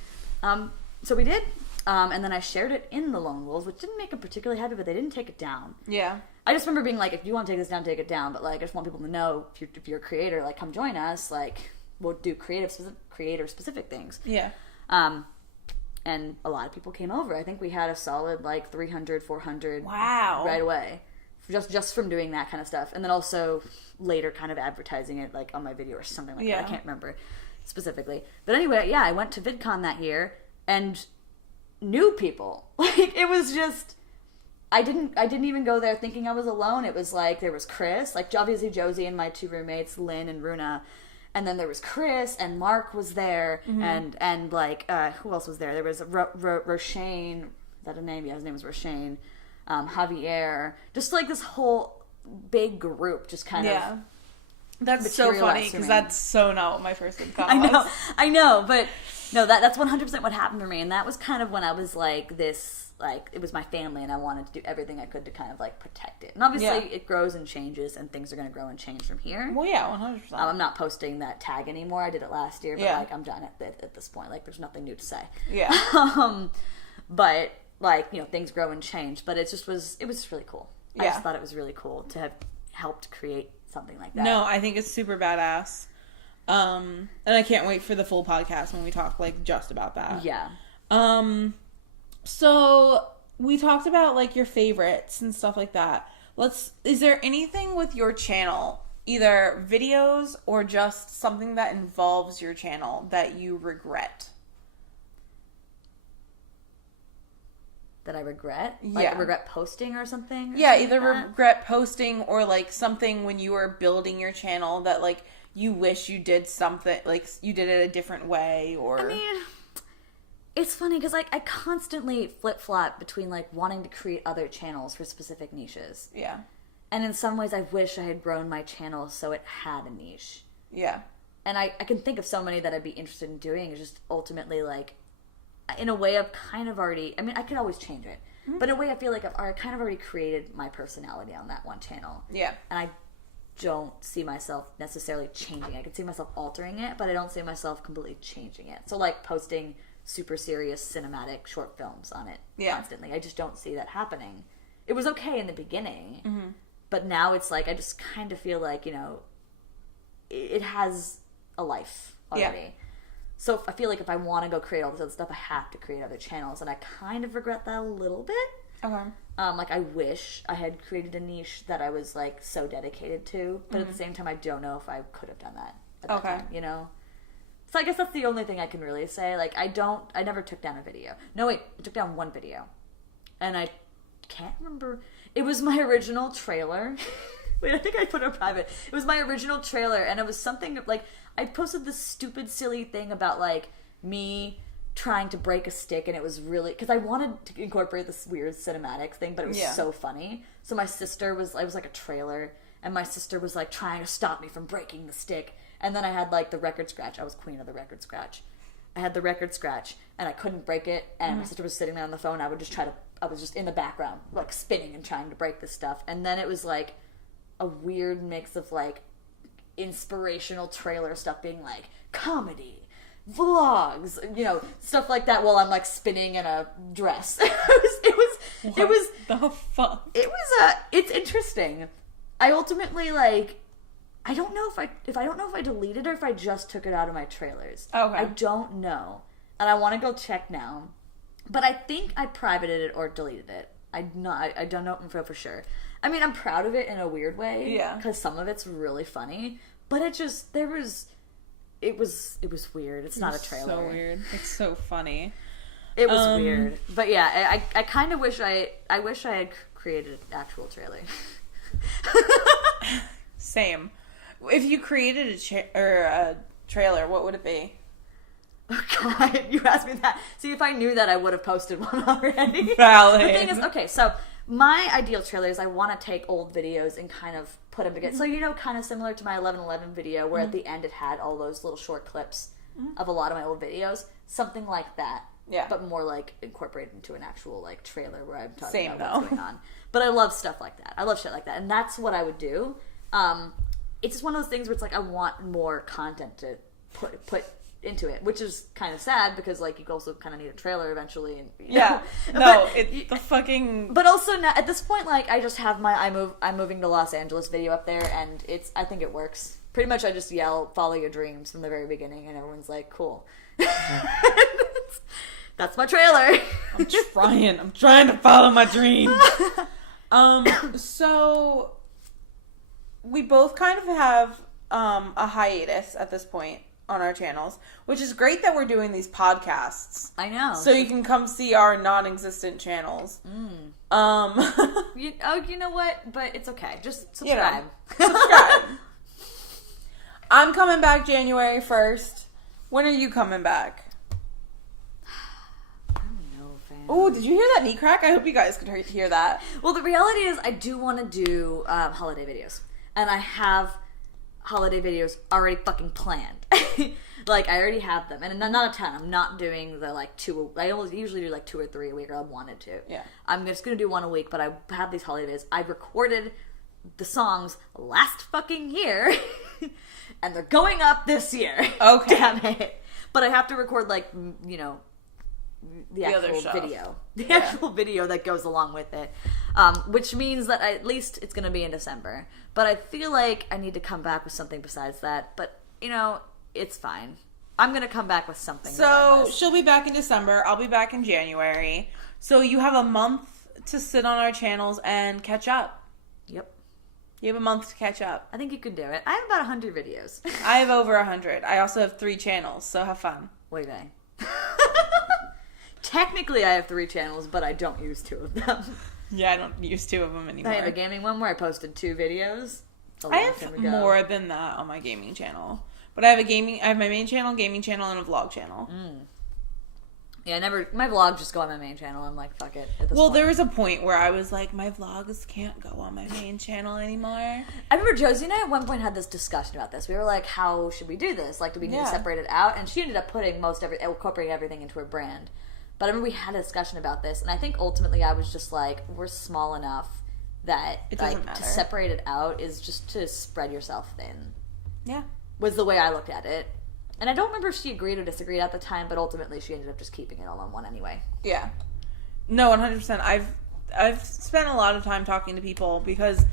So we did, and then I shared it in the Lone Wolves, which didn't make them particularly happy, but they didn't take it down. Yeah. I just remember being like, if you want to take this down, take it down, but, like, I just want people to know, if you're a creator, like, come join us, like, we'll do creator-specific things. Yeah. And a lot of people came over. I think we had a solid, like, 300, 400 wow. right away. Just from doing that kind of stuff. And then also later kind of advertising it, like, on my video or something like that. I can't remember specifically. But anyway, yeah, I went to VidCon that year and knew people. Like, it was just... I didn't even go there thinking I was alone. It was like, there was Chris, like, obviously Josie and my two roommates, Lynn and Runa. And then there was Chris, and Mark was there, and like, who else was there? There was Roshane, is that a name? Yeah, his name was Roshane. Javier. Just, like, this whole big group just kind of... That's so funny, because that's so not what my first VidCon was. I know, but no, that's 100% what happened for me, and that was kind of when I was, like, this, like, it was my family, and I wanted to do everything I could to kind of, like, protect it. And obviously, it grows and changes, and things are going to grow and change from here. Well, yeah, 100%. I'm not posting that tag anymore. I did it last year, but, like, I'm done at this point. Like, there's nothing new to say. Yeah. But, like, you know, things grow and change, but it was just really cool. Yeah. I just thought it was really cool to have helped create something like that. No, I think it's super badass. And I can't wait for the full podcast when we talk, like, just about that. Yeah. So we talked about, like, your favorites and stuff like that. Is there anything with your channel, either videos or just something that involves your channel, that you regret? That I regret? Like, regret posting or something? Yeah, either regret posting or, like, something when you were building your channel that, like, you wish you did something, like, you did it a different way, or... I mean, it's funny, because, like, I constantly flip-flop between, like, wanting to create other channels for specific niches. Yeah. And in some ways, I wish I had grown my channel so it had a niche. Yeah. And I can think of so many that I'd be interested in doing. It's just ultimately, like... In a way, I've kind of already... I mean, I could always change it. But in a way, I feel like I kind of already created my personality on that one channel. Yeah. And I don't see myself necessarily changing it. I can see myself altering it, but I don't see myself completely changing it. So, like, posting super serious cinematic short films on it constantly. I just don't see that happening. It was okay in the beginning, but now it's like, I just kind of feel like, you know, it has a life already. Yeah. So I feel like if I want to go create all this other stuff, I have to create other channels, and I kind of regret that a little bit. Okay. Like, I wish I had created a niche that I was, like, so dedicated to, but at the same time, I don't know if I could have done that at that time, you know? So I guess that's the only thing I can really say. Like, I never took down a video. No, wait, I took down one video. And I can't remember. It was my original trailer. Wait, I think I put it private. It was my original trailer, and it was something, like... I posted this stupid, silly thing about, like, me trying to break a stick, and it was really... Because I wanted to incorporate this weird cinematic thing, but it was so funny. So my sister was... I was, like, a trailer, and my sister was, like, trying to stop me from breaking the stick. And then I had, like, the record scratch. I was queen of the record scratch. I had the record scratch, and I couldn't break it, and my sister was sitting there on the phone. I would just try to... I was just in the background, like, spinning and trying to break this stuff. And then it was, like, a weird mix of, like... inspirational trailer stuff being like comedy, vlogs, you know, stuff like that while I'm like spinning in a dress. It was the fuck? It's interesting. I ultimately, like, I don't know if I deleted it or if I just took it out of my trailers. Okay. I don't know. And I want to go check now. But I think I privated it or deleted it. I don't know for sure. I mean, I'm proud of it in a weird way. Yeah. Because some of it's really funny. But it just, it was weird. It's not a trailer. So weird. It's so funny. It was weird. But yeah, I kind of wish I had created an actual trailer. Same. If you created a trailer, what would it be? Oh God, you asked me that. See, if I knew that, I would have posted one already. Valid. The thing is, okay, so my ideal trailer is I want to take old videos and kind of put them together. So, kind of similar to my 11/11 video where at the end it had all those little short clips of a lot of my old videos. Something like that. Yeah. But more like incorporated into an actual like trailer where I'm talking Same, about what's going on. But I love stuff like that. I love shit like that. And that's what I would do. It's just one of those things where it's like I want more content to put into it, which is kind of sad because like you also kind of need a trailer eventually. And, the fucking. But also now, at this point, like I just have my I'm moving to Los Angeles video up there, and I think it works. Pretty much, I just yell "Follow your dreams" from the very beginning, and everyone's like, "Cool." That's my trailer. I'm trying to follow my dreams. So we both kind of have a hiatus at this point on our channels, which is great that we're doing these podcasts. I know. So you can come see our non-existent channels. You know what? But it's okay. Just subscribe. Subscribe. I'm coming back January 1st. When are you coming back? Oh, did you hear that knee crack? I hope you guys could hear that. Well, the reality is I do want to do holiday videos. And I have holiday videos already fucking planned. Like, I already have them. And not a ton. I'm not doing the, like, I usually do, like, 2 or 3 a week, or I wanted to. Yeah. I'm just going to do 1 a week, but I have these holidays. I recorded the songs last fucking year. And they're going up this year. Okay. Damn it. But I have to record, like, the actual video. The actual video that goes along with it. Which means that at least it's going to be in December. But I feel like I need to come back with something besides that. But, it's fine. I'm going to come back with something. So, she'll be back in December. I'll be back in January. So, you have a month to sit on our channels and catch up. Yep. You have a month to catch up. I think you could do it. I have about 100 videos. I have over 100. I also have 3 channels, so have fun. Wait, technically, I have 3 channels, but I don't use 2 of them. Yeah, I don't use 2 of them anymore. I have a gaming one where I posted 2 videos. I have more than that on my gaming channel. But I have my main channel, gaming channel, and a vlog channel. Yeah, my vlogs just go on my main channel. I'm like, fuck it. There was a point where I was like, my vlogs can't go on my main channel anymore. I remember Josie and I at one point had this discussion about this. We were like, how should we do this? Like, do we need to separate it out? And she ended up incorporating everything into her brand. But I remember we had a discussion about this, and I think ultimately I was just like, we're small enough that it doesn't matter. To separate it out is just to spread yourself thin. Yeah. Was the way I looked at it. And I don't remember if she agreed or disagreed at the time, but ultimately she ended up just keeping it all on one anyway. Yeah. No, 100%. I've spent a lot of time talking to people because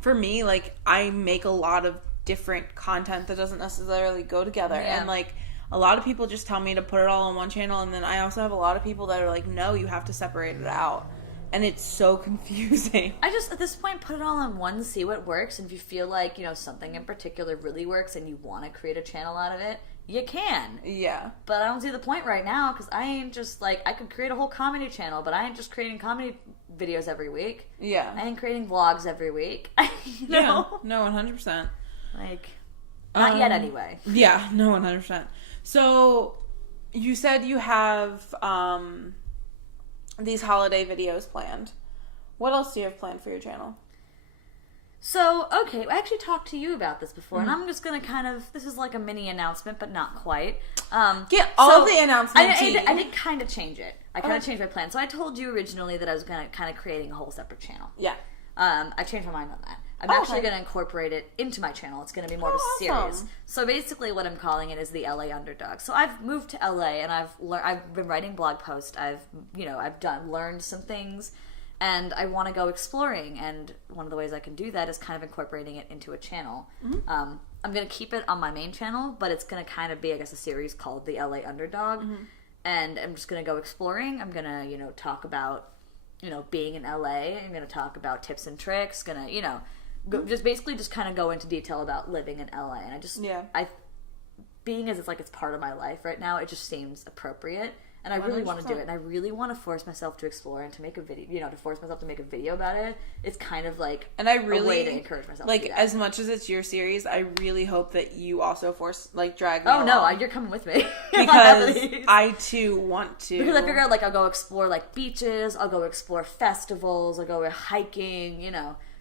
for me, like, I make a lot of different content that doesn't necessarily go together. Yeah. And, like, a lot of people just tell me to put it all on one channel, and then I also have a lot of people that are like, no, you have to separate it out. And it's so confusing. I just, at this point, put it all on one, see what works, and if you feel like, something in particular really works and you want to create a channel out of it, you can. Yeah. But I don't see the point right now, because I ain't just, like, I could create a whole comedy channel, but I ain't just creating comedy videos every week. Yeah. I ain't creating vlogs every week. Yeah. No, 100%. Like, not yet anyway. Yeah, no, 100%. So, you said you have, these holiday videos planned. What else do you have planned for your channel? So, okay, I actually talked to you about this before, and I'm just going to this is like a mini announcement, but not quite. Get all the announcements. I did kind of change it. I kind of changed my plan. So I told you originally that I was going to kind of creating a whole separate channel. Yeah. I changed my mind on that. I'm actually going to incorporate it into my channel. It's going to be more of a series. So basically what I'm calling it is the LA Underdog. So I've moved to LA, and I've been writing blog posts. I've learned some things, and I want to go exploring. And one of the ways I can do that is kind of incorporating it into a channel. Mm-hmm. I'm going to keep it on my main channel, but it's going to kind of be, I guess, a series called the LA Underdog. Mm-hmm. And I'm just going to go exploring. I'm going to, talk about, being in LA. I'm going to talk about tips and tricks. Going to, just kind of go into detail about living in LA. And being as it's like it's part of my life right now, it just seems appropriate. And I really want to do it. And I really want to force myself to explore and to make a video, to force myself to make a video about it. It's kind of like and I really, a way to encourage myself like, to do that. as much as it's your series, I really hope that you also drag me along. No, you're coming with me. Because I, too, want to. Because I figure out, like, I'll go explore, like, beaches, I'll go explore festivals, I'll go hiking,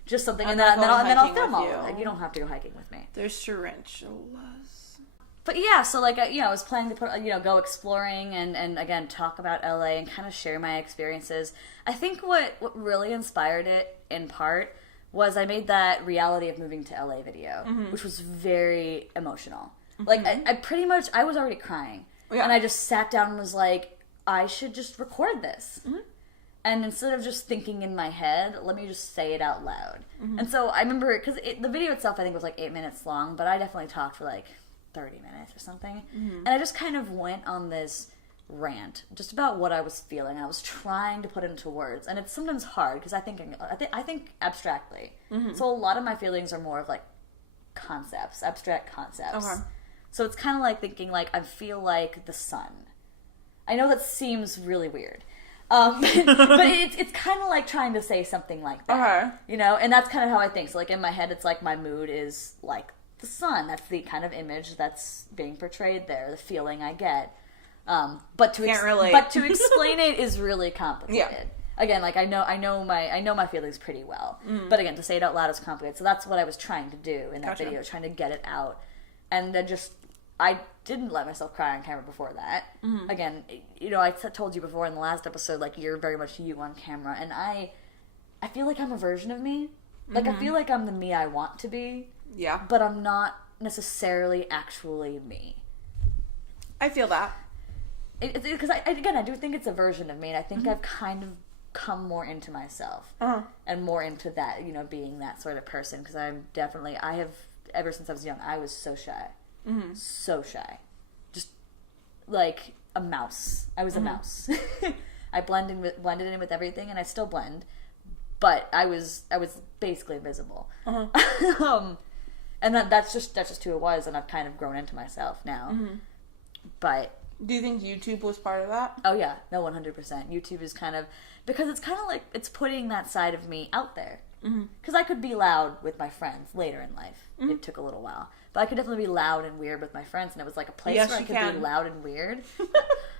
just something, and then I'll film all of it. Like, you don't have to go hiking with me. There's tarantulas. But yeah, so like, I was planning to put, go exploring and again, talk about LA and kind of share my experiences. I think what really inspired it, in part, was I made that reality of moving to LA video, which was very emotional. Like, I was already crying. Yeah. And I just sat down and was like, I should just record this. And instead of just thinking in my head, let me just say it out loud. And so I remember, because the video itself I think was like 8 minutes long, but I definitely talked for like 30 minutes or something. And I just kind of went on this rant just about what I was feeling. I was trying to put it into words, and it's sometimes hard because I think abstractly. So a lot of my feelings are more of like abstract concepts. Okay. So it's kind of like thinking like I feel like the sun. I know that seems really weird. But it's kind of like trying to say something like that, and that's kind of how I think. So like in my head, it's like my mood is like the sun. That's the kind of image that's being portrayed there, the feeling I get. But to explain it is really complicated. Yeah. Again, like I know my feelings pretty well, but again, to say it out loud is complicated. So that's what I was trying to do in that video, trying to get it out, and then I didn't let myself cry on camera before that. Again, I told you before in the last episode, like, you're very much you on camera, and I feel like I'm a version of me. Like, I feel like I'm the me I want to be. Yeah. But I'm not necessarily actually me. I feel that. Because, I do think it's a version of me, and I think I've kind of come more into myself. And more into that, being that sort of person, because I have, ever since I was young, I was so shy. So shy. Just like a mouse. I was a mouse. I blended in with everything, and I still blend, but I was basically invisible. And that's just who it was, and I've kind of grown into myself now. But do you think YouTube was part of that? Oh yeah, no, 100%. YouTube is kind of, because it's kind of like it's putting that side of me out there. Because I could be loud with my friends later in life. It took a little while. But I could definitely be loud and weird with my friends, and it was like a place where I could be loud and weird.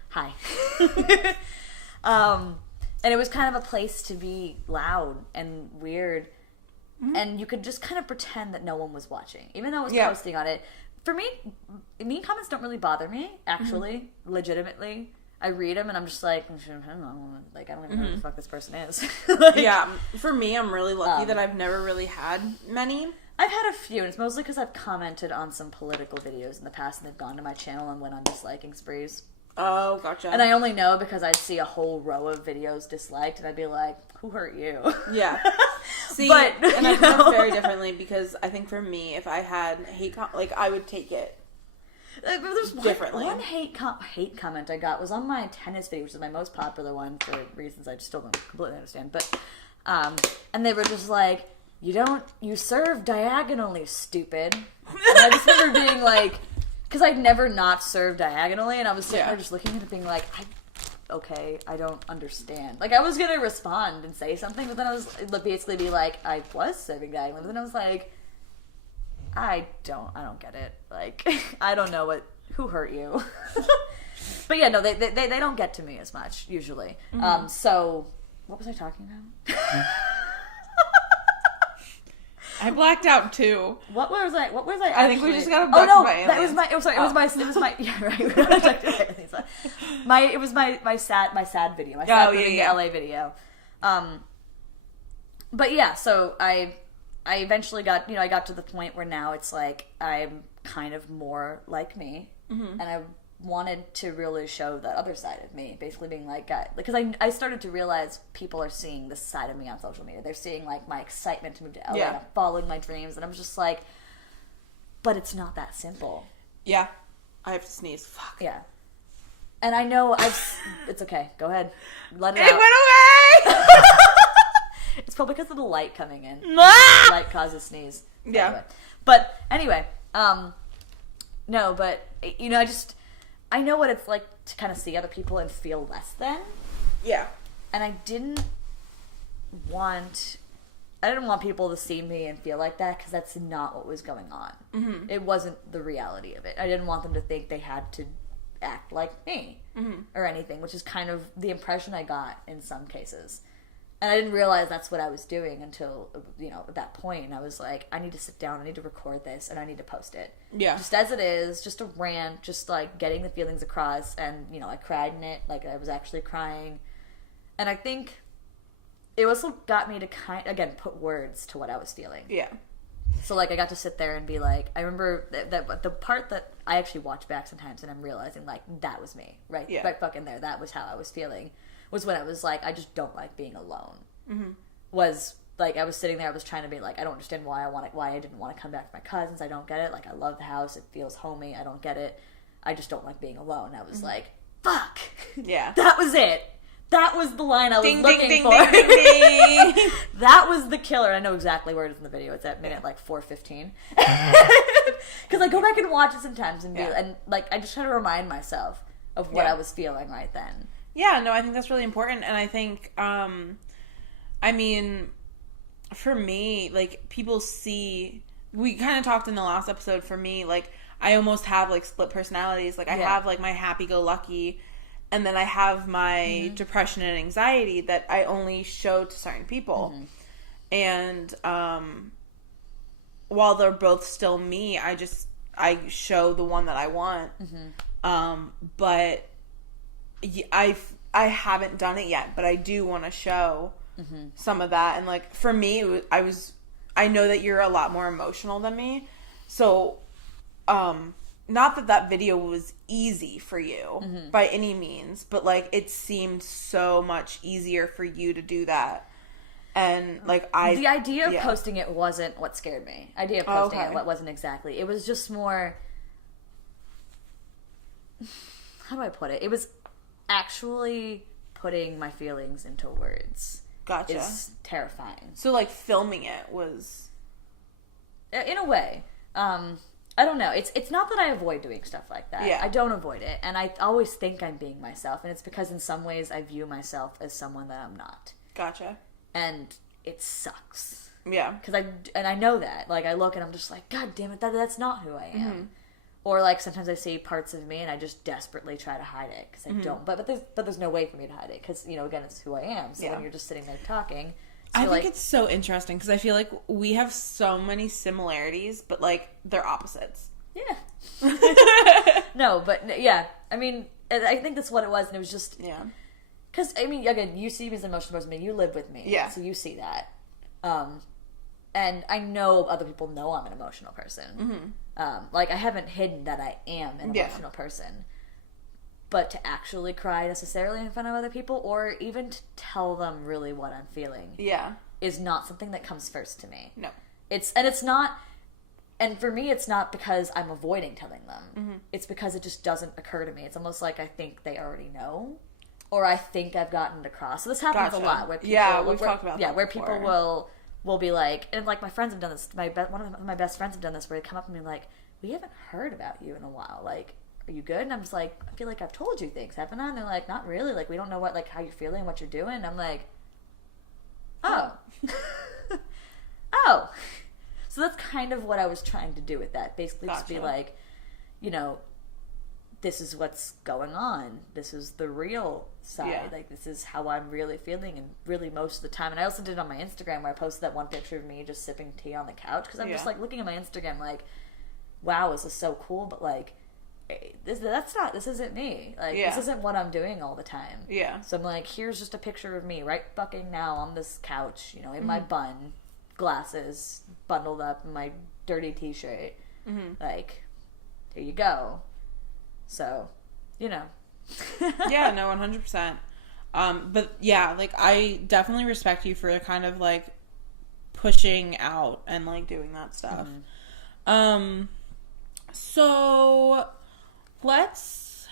Hi. And it was kind of a place to be loud and weird, and you could just kind of pretend that no one was watching, even though I was posting on it. For me, mean comments don't really bother me, actually, legitimately. I read them and I'm just like, I don't know, like, I don't even know who the fuck this person is. Yeah, for me, I'm really lucky that I've never really had many. I've had a few, and it's mostly because I've commented on some political videos in the past, and they've gone to my channel and went on disliking sprees. Oh, gotcha. And I only know because I'd see a whole row of videos disliked, and I'd be like, who hurt you? Yeah. See, and I feel very differently, because I think for me, if I had hate I would take it. There's one hate comment I got was on my tennis video, which is my most popular one for reasons I just still don't completely understand. But, and they were just like, you serve diagonally, stupid. And I just remember being like, because I'd never not served diagonally, and I was sitting there just looking at it being like, I don't understand. Like, I was going to respond and say something, but then I was basically be like, I was serving diagonally, but then I was like, I don't get it. Like, I don't know who hurt you. But yeah, no, they don't get to me as much, usually. So, what was I talking about? I blacked out too. What was I? I think we just got abducted by aliens. That was my. Oh, sorry. It was my. Yeah, right. It was my sad video. My sad LA video. But yeah, so I eventually got, I got to the point where now it's like I'm kind of more like me, and I wanted to really show that other side of me, basically being like, because I started to realize people are seeing this side of me on social media. They're seeing like my excitement to move to LA, and I'm following my dreams, and I'm just like, but it's not that simple. Yeah, I have to sneeze. Fuck. Yeah, and I know it's okay. Go ahead, let it out. It went away. It's probably because of the light coming in. Light causes sneeze. Yeah. Anyway. But anyway, no, but I know what it's like to kind of see other people and feel less than. Yeah. And I didn't want people to see me and feel like that, because that's not what was going on. Mm-hmm. It wasn't the reality of it. I didn't want them to think they had to act like me or anything, which is kind of the impression I got in some cases. And I didn't realize that's what I was doing until, at that point. And I was like, I need to sit down, I need to record this, and I need to post it. Yeah. Just as it is, just a rant, just like getting the feelings across. And, I cried in it, like I was actually crying. And I think it also got me to put words to what I was feeling. Yeah. So, like, I got to sit there and be like, I remember that the part that I actually watch back sometimes and I'm realizing, like, that was me, right? Yeah. Right fucking there. That was how I was feeling. Was when I was like, I just don't like being alone. Mm-hmm. Was, like, I was sitting there, I was trying to be like, I don't understand why I didn't want to come back to my cousins. I don't get it. Like, I love the house. It feels homey. I don't get it. I just don't like being alone. I was like, fuck. Yeah. That was it. That was the line I was looking for. Ding, ding, ding, ding. That was the killer. I know exactly where it is in the video. It's at minute like 4:15. Because I go back and watch it sometimes and I just try to remind myself of what I was feeling right then. Yeah, no, I think that's really important. And I think, for me, like, people see, we kind of talked in the last episode, for me, like, I almost have, like, split personalities. Like, I have, like, my happy-go-lucky, and then I have my depression and anxiety that I only show to certain people. Mm-hmm. And while they're both still me, I show the one that I want. Mm-hmm. But I haven't done it yet, but I do want to show some of that. And, like, for me, I know that you're a lot more emotional than me. So, not that video was easy for you by any means, but, like, it seemed so much easier for you to do that. And, like, the idea of posting it wasn't what scared me. Idea of posting it wasn't exactly. It was just more, how do I put it? It was actually putting my feelings into words. Gotcha. Is terrifying. So, like, filming it was, in a way. I don't know. It's not that I avoid doing stuff like that. Yeah. I don't avoid it. And I always think I'm being myself. And it's because in some ways I view myself as someone that I'm not. Gotcha. And it sucks. Yeah. And I know that. Like, I look and I'm just like, God damn it, that's not who I am. Mm-hmm. Or, like, sometimes I see parts of me and I just desperately try to hide it because I don't. But there's no way for me to hide it because, again, it's who I am. So when you're just sitting there talking, I think it's so interesting because I feel like we have so many similarities, but, like, they're opposites. Yeah. No, but, yeah. I mean, I think that's what it was, and it was just... Yeah. Because, I mean, again, you see me as an emotional person, but you live with me. Yeah. So you see that. And I know other people know I'm an emotional person. Mm-hmm. Like, I haven't hidden that I am an emotional person. But to actually cry necessarily in front of other people, or even to tell them really what I'm feeling, is not something that comes first to me. No, it's not, and for me, it's not because I'm avoiding telling them. Mm-hmm. It's because it just doesn't occur to me. It's almost like I think they already know, or I think I've gotten it across. So this happens a lot. Where people, we've talked about that where before. People will be like, and like my friends have done this. One of my best friends have done this, where they come up and be like, "We haven't heard about you in a while. Like, are you good?" And I'm just like, I feel like I've told you things, haven't I? And they're like, not really. Like, we don't know how you're feeling, what you're doing. And I'm like, oh. Oh. So that's kind of what I was trying to do with that. Basically just be like, this is what's going on. This is the real side. Yeah. Like, this is how I'm really feeling, and really most of the time. And I also did it on my Instagram, where I posted that one picture of me just sipping tea on the couch. Because I'm just, like, looking at my Instagram like, wow, this is so cool. But, like, this isn't me. Like, this isn't what I'm doing all the time. Yeah. So I'm like, here's just a picture of me right fucking now on this couch, in my bun, glasses, bundled up in my dirty t-shirt. Mm-hmm. Like, here you go. So, Yeah, no, 100%. But yeah, like, I definitely respect you for kind of, like, pushing out and, like, doing that stuff. Mm-hmm. So let's,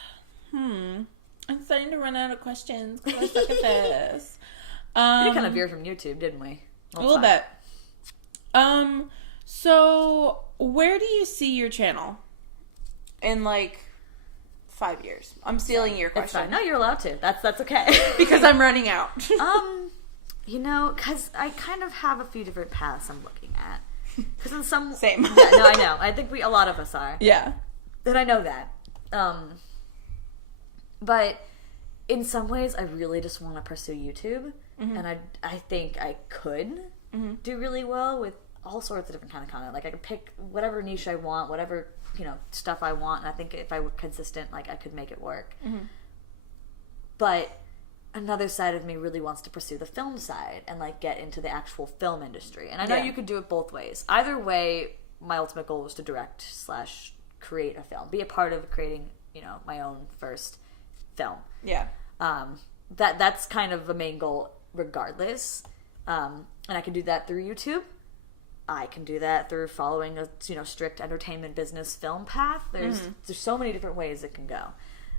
I'm starting to run out of questions because I suck at this. We did kind of veer from YouTube, didn't we? A little bit. So where do you see your channel in, like, 5 years. I'm stealing your question. It's fine. No, you're allowed to. That's okay. Because I'm running out. You know, because I kind of have a few different paths I'm looking at. Because in some... Same. Yeah, no, I know. I think a lot of us are. Yeah. And I know that. But in some ways, I really just want to pursue YouTube. Mm-hmm. And I think I could do really well with all sorts of different kind of content. Like, I could pick whatever niche I want, whatever, stuff I want. And I think if I were consistent, like, I could make it work. Mm-hmm. But another side of me really wants to pursue the film side and, like, get into the actual film industry. And I know you could do it both ways. Either way, my ultimate goal was to direct/create a film. Be a part of creating, my own first film. Yeah. That's kind of the main goal regardless. And I can do that through YouTube. I can do that through following a, strict entertainment business film path. There's so many different ways it can go.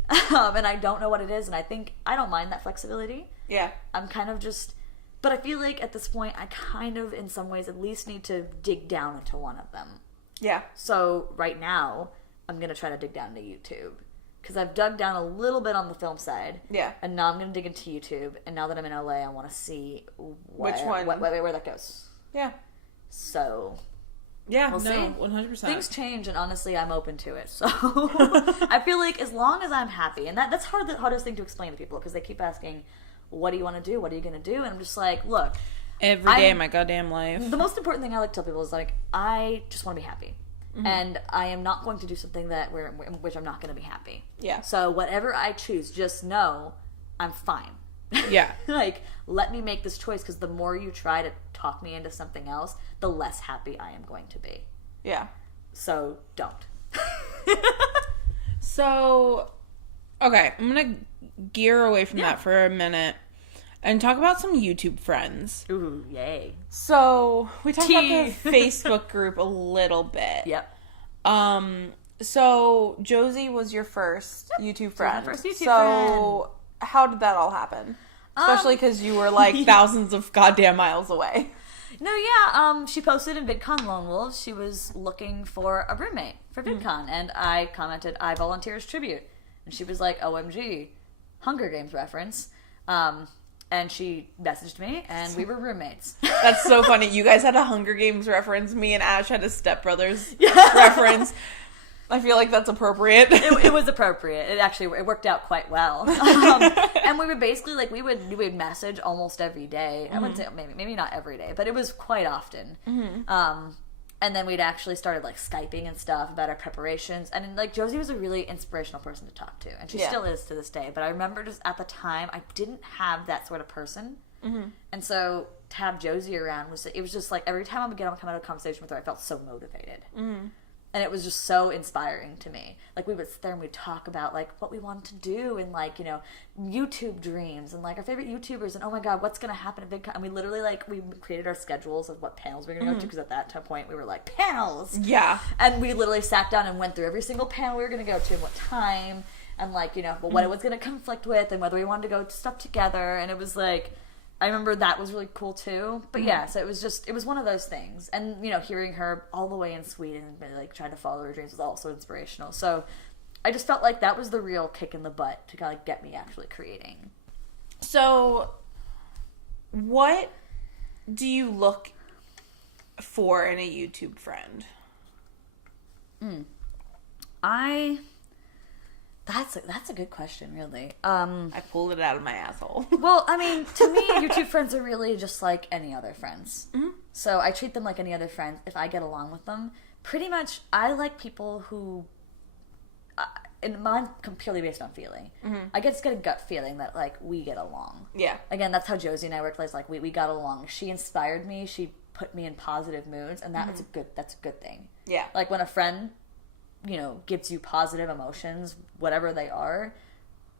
And I don't know what it is, and I think I don't mind that flexibility. Yeah. I'm kind of but I feel like at this point I kind of, in some ways, at least need to dig down into one of them. Yeah. So right now, I'm going to try to dig down into YouTube. Because I've dug down a little bit on the film side. Yeah. And now I'm going to dig into YouTube, and now that I'm in LA, I want to see where that goes. Yeah. So... Yeah, we'll see. 100%. Things change, and honestly, I'm open to it. So I feel like as long as I'm happy, and that's the hardest thing to explain to people, because they keep asking, what do you want to do? What are you going to do? And I'm just like, look. Every day of my goddamn life. The most important thing I like to tell people is, like, I just want to be happy. Mm-hmm. And I am not going to do something in which I'm not going to be happy. Yeah. So whatever I choose, just know I'm fine. Yeah. Like, let me make this choice, because the more you try to talk me into something else, the less happy I am going to be. Yeah. So, don't. So, okay, I'm going to gear away from that for a minute and talk about some YouTube friends. Ooh, yay. So, we talked about the Facebook group a little bit. Yep. So, Josie was your first YouTube friend. So, how did that all happen? Especially because you were, like, thousands of goddamn miles away. No, yeah, she posted in VidCon Lone Wolves she was looking for a roommate for VidCon, and I commented, I volunteer as tribute. And she was like, OMG, Hunger Games reference. And she messaged me, and we were roommates. That's so funny. You guys had a Hunger Games reference. Me and Ash had a Step Brothers reference. I feel like that's appropriate. It was appropriate. It worked out quite well. And we would basically, like, we would message almost every day. I wouldn't say maybe not every day, but it was quite often. Mm-hmm. And then we'd actually started, like, Skyping and stuff about our preparations. And, like, Josie was a really inspirational person to talk to. And she still is to this day. But I remember just at the time, I didn't have that sort of person. Mm-hmm. And so to have Josie around, it was just, like, every time I would come out of a conversation with her, I felt so motivated. Mm-hmm. And it was just so inspiring to me. Like, we would sit there and we'd talk about, like, what we wanted to do and, like, YouTube dreams and, like, our favorite YouTubers and, oh my God, what's going to happen at VidCon? And we literally, like, we created our schedules of what panels we were going to go to, because at that point we were like, panels! Yeah. And we literally sat down and went through every single panel we were going to go to and what time and, like, what it was going to conflict with and whether we wanted to go to stuff together. And it was, like... I remember that was really cool too. But yeah, so it was one of those things. And, hearing her all the way in Sweden and, like, trying to follow her dreams was also inspirational. So I just felt like that was the real kick in the butt to kind of get me actually creating. So what do you look for in a YouTube friend? That's a good question, really. I pulled it out of my asshole. Well, I mean, to me, YouTube friends are really just like any other friends. Mm-hmm. So I treat them like any other friends if I get along with them. Pretty much, I like people who, and mine purely based on feeling. Mm-hmm. I just get a gut feeling that, like, we get along. Yeah. Again, that's how Josie and I worked. Like, we got along. She inspired me. She put me in positive moods, and that's a good thing. Yeah. Like, when a friend... gives you positive emotions, whatever they are,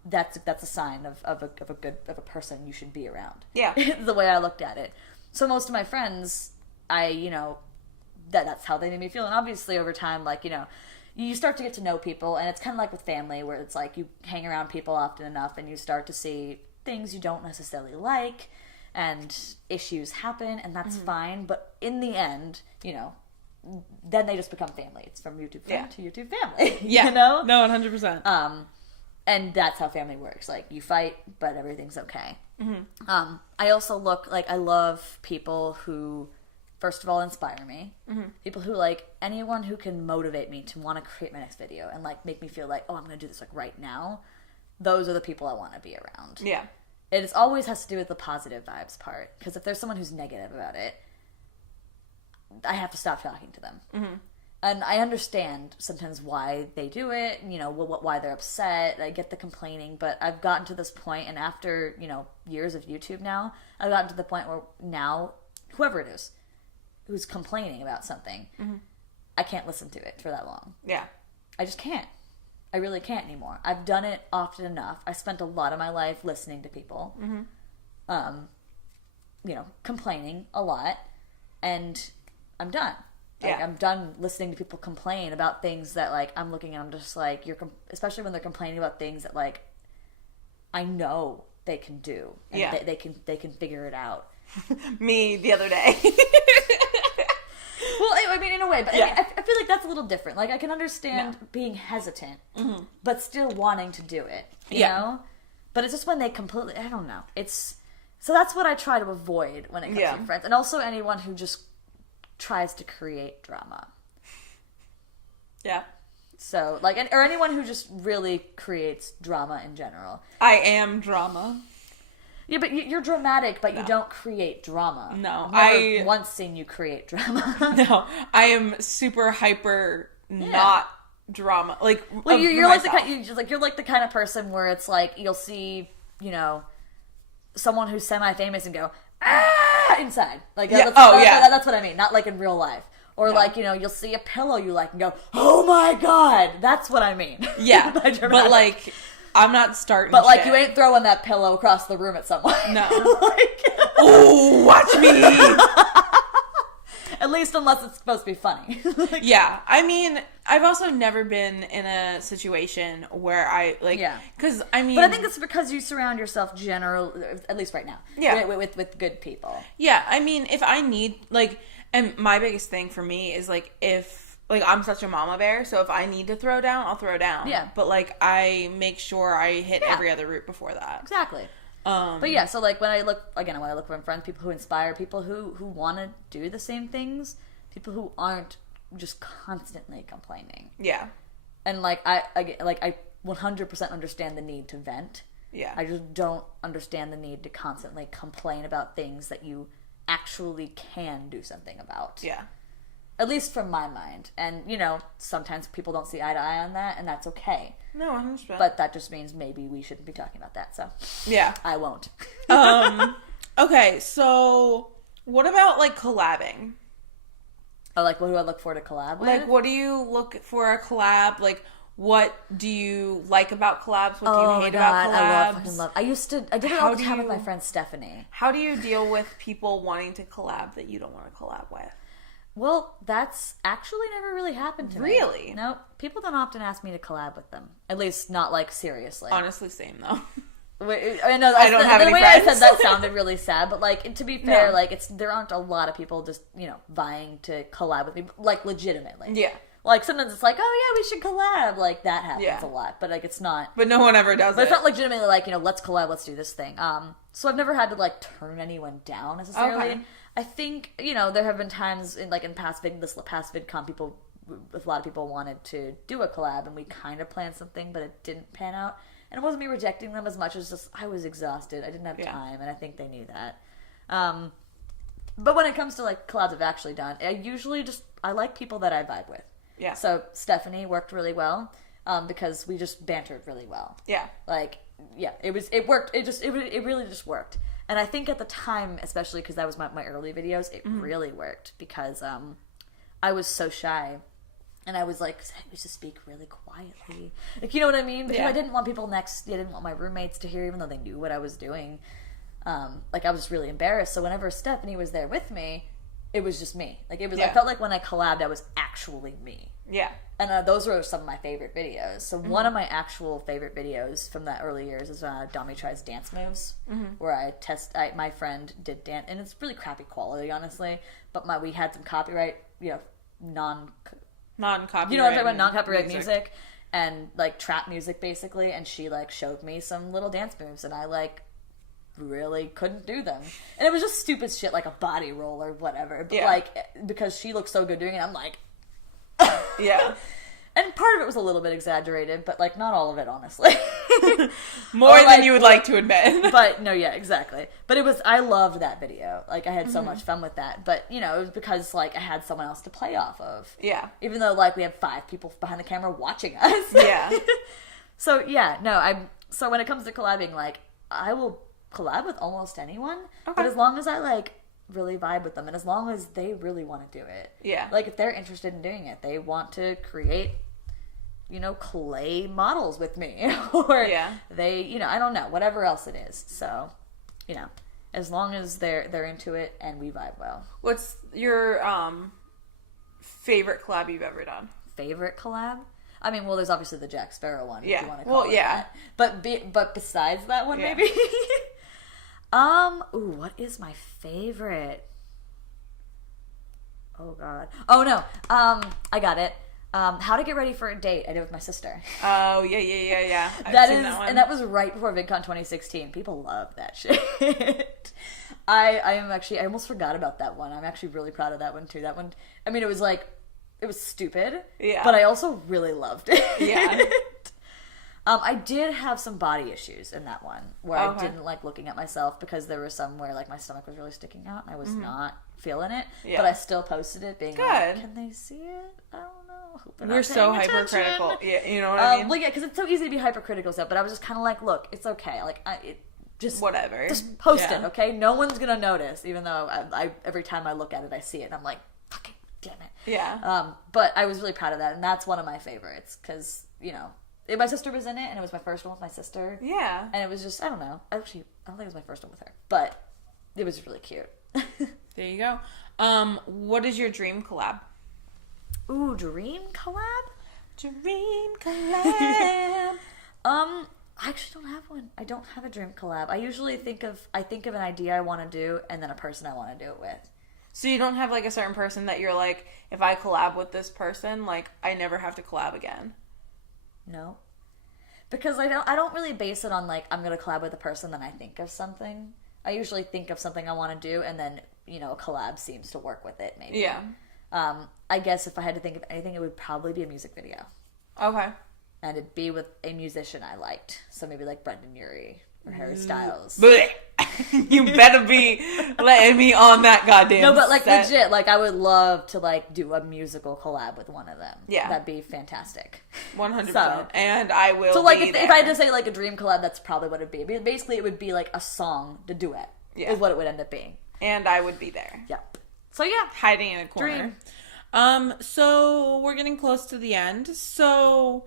that's a sign of a person you should be around. Yeah. The way I looked at it. So most of my friends, that's how they made me feel. And obviously over time, like, you start to get to know people, and it's kind of like with family, where it's like you hang around people often enough and you start to see things you don't necessarily like, and issues happen, and that's fine. But in the end, then they just become family. It's from YouTube friend to YouTube family. Yeah. No, 100%. And that's how family works. Like, you fight, but everything's okay. Mm-hmm. I also look, like, I love people who, first of all, inspire me. Mm-hmm. People who, like, anyone who can motivate me to want to create my next video and, like, make me feel like, oh, I'm going to do this, like, right now. Those are the people I want to be around. Yeah. It always has to do with the positive vibes part. Because if there's someone who's negative about it, I have to stop talking to them. Mm-hmm. And I understand sometimes why they do it, you know, why they're upset. I get the complaining, but I've gotten to this point, and after, you know, years of YouTube now, I've gotten to the point where now, whoever it is who's complaining about something, mm-hmm. I can't listen to it for that long. Yeah. I just can't. I really can't anymore. I've done it often enough. I spent a lot of my life listening to people, mm-hmm. You know, complaining a lot, and I'm done. Like, I'm done listening to people complain about things that, like, I'm looking at them just like, especially when they're complaining about things that, like, I know they can do. And they can figure it out. Me the other day. Well, I mean, in a way, but I feel like that's a little different. Like, I can understand being hesitant, mm-hmm. but still wanting to do it, you know? But it's just when they completely, I don't know. So that's what I try to avoid when it comes to friends. And also anyone who just tries to create drama. Yeah. So, like, or anyone who just really creates drama in general. I am drama. Yeah, but you're dramatic, but you don't create drama. No. I've never once seen you create drama. No. I am super hyper not drama. Like, well, you're like the kind of person where it's like, you'll see, you know, someone who's semi-famous and go, ah, inside. Like, that's what I mean. Not like in real life. Or like, you know, you'll see a pillow you like and go, oh my God. That's what I mean. Yeah. But like, I'm not starting But like, you ain't throwing that pillow across the room at someone. No. Oh, watch me. At least unless it's supposed to be funny. Yeah. I mean, I've also never been in a situation where I, like, because, I mean. But I think it's because you surround yourself at least right now, with good people. Yeah. I mean, if I need, like, and my biggest thing for me is, like, if, like, I'm such a mama bear, so if I need to throw down, I'll throw down. Yeah. But, like, I make sure I hit every other route before that. Exactly. But yeah, so like when I look for friends, people who inspire, people who want to do the same things, people who aren't just constantly complaining. Yeah. And like I 100% understand the need to vent. Yeah. I just don't understand the need to constantly complain about things that you actually can do something about. Yeah. At least from my mind. And, you know, sometimes people don't see eye to eye on that, and that's okay. No, 100%. But that just means maybe we shouldn't be talking about that, so. Yeah. I won't. Okay, so what about, like, collabing? Oh, like, what do I look for to collab with? Like, what do you look for a collab? Like, what do you like about collabs? What do you hate about collabs? I did it all the time with my friend Stephanie. How do you deal with people wanting to collab that you don't want to collab with? Well, that's actually never really happened to me. Really? No, people don't often ask me to collab with them. At least not, like, seriously. Honestly, same, though. I know, I don't have any friends. The way I said that sounded really sad, but, like, to be fair, like, there aren't a lot of people just, you know, vying to collab with me, like, legitimately. Yeah. Like, sometimes it's like, oh, yeah, we should collab. Like, that happens a lot, but, like, it's not. But no one ever does it. But it's not legitimately like, you know, let's collab, let's do this thing. So I've never had to, like, turn anyone down, necessarily. Okay. I think, you know, there have been times in past VidCon, a lot of people wanted to do a collab, and we kind of planned something, but it didn't pan out. And it wasn't me rejecting them as much as just I was exhausted. I didn't have time, and I think they knew that. But when it comes to, like, collabs I've actually done, I like people that I vibe with. Yeah. So Stephanie worked really well because we just bantered really well. Yeah. Like, yeah, it worked. It really just worked. And I think at the time, especially because that was my early videos, it really worked because I was so shy. And I was like, I used to speak really quietly. Like, you know what I mean? Because I didn't want people I didn't want my roommates to hear, even though they knew what I was doing. Like, I was really embarrassed. So whenever Stephanie was there with me, it was just me. Like, it was. I felt like when I collabed, I was actually me. Yeah. And those were some of my favorite videos. So one of my actual favorite videos from the early years is Domi tries dance moves, where my friend did dance, and it's really crappy quality, honestly. But we had some copyright, you know, non-copyright. Non-copyright. You know what I'm talking about? Non-copyright music. and like trap music basically, and she like showed me some little dance moves, and I like really couldn't do them, and it was just stupid shit like a body roll or whatever, but like because she looked so good doing it, I'm like yeah. And part of it was a little bit exaggerated, but like not all of it, honestly. More than you would like to admit. But no, yeah, exactly. But I loved that video. Like I had so much fun with that. But you know, it was because like I had someone else to play off of. Yeah. Even though like we have 5 people behind the camera watching us. Yeah. So yeah, no, so when it comes to collabing, like I will collab with almost anyone. Okay. But as long as I like really vibe with them, and as long as they really want to do it. Yeah. Like if they're interested in doing it, they want to create, you know, clay models with me, or they, you know, I don't know, whatever else it is. So, you know, as long as they're into it and we vibe well. What's your favorite collab you've ever done? Favorite collab? I mean, well, there's obviously the Jack Sparrow one. Yeah. If you want to call it that. But besides that one, maybe. What is my favorite? Oh God. Oh no. I got it. How to Get Ready for a Date. I did with my sister. Oh yeah. That and that was right before VidCon 2016. People love that shit. I almost forgot about that one. I'm actually really proud of that one too. That one, I mean, it was stupid. Yeah. But I also really loved it. Yeah. I did have some body issues in that one where I didn't like looking at myself, because there were some where like my stomach was really sticking out and I was not feeling it. Yeah. But I still posted it being like, can they see it? I don't know. We're so hypercritical. Yeah, you know what I mean? Well, yeah, because it's so easy to be hypercritical stuff, but I was just kind of like, look, it's okay. Like, just whatever. Just post it, okay? No one's going to notice, even though I every time I look at it, I see it and I'm like, fucking damn it. Yeah. But I was really proud of that, and that's one of my favorites because, you know, my sister was in it, and it was my first one with my sister. Yeah. And it was just, I don't know. Actually, I don't think it was my first one with her, but it was really cute. There you go. What is your dream collab? Ooh, dream collab? Dream collab. I actually don't have one. I don't have a dream collab. I usually think of an idea I want to do, and then a person I want to do it with. So you don't have like a certain person that you're like, if I collab with this person, like I never have to collab again. No, because I don't really base it on like I'm gonna collab with a person, then I think of something. I usually think of something I want to do, and then, you know, a collab seems to work with it. Maybe. Yeah. I guess if I had to think of anything, it would probably be a music video. Okay. And it'd be with a musician I liked, so maybe like Brendan Urie or Harry Styles. You better be letting me on that goddamn No, but like set. legit, like I would love to like do a musical collab with one of them. Yeah. That'd be fantastic. 100%. So, and I will So like if I had to say like a dream collab, that's probably what it'd be. Basically it would be like a song, the duet. Yeah. Is what it would end up being. And I would be there. Yep. So yeah. Hiding in a corner. Dream. So we're getting close to the end. So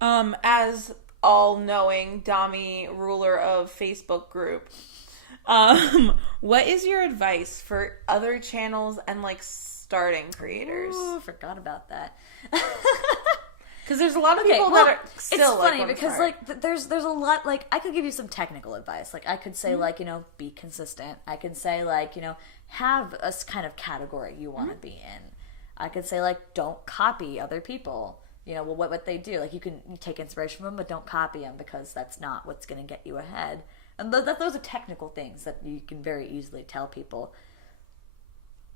as all-knowing Domi, ruler of Facebook group, what is your advice for other channels and like starting creators? Ooh, forgot about that. Because there's a lot of people that are still it's funny like, because like there's a lot, like I could give you some technical advice. Like I could say like, you know, be consistent. I could say like, you know, have a kind of category you want to be in. I could say like, don't copy other people. You know, well, what they do. Like you take inspiration from them, but don't copy them, because that's not what's going to get you ahead. And those are technical things that you can very easily tell people.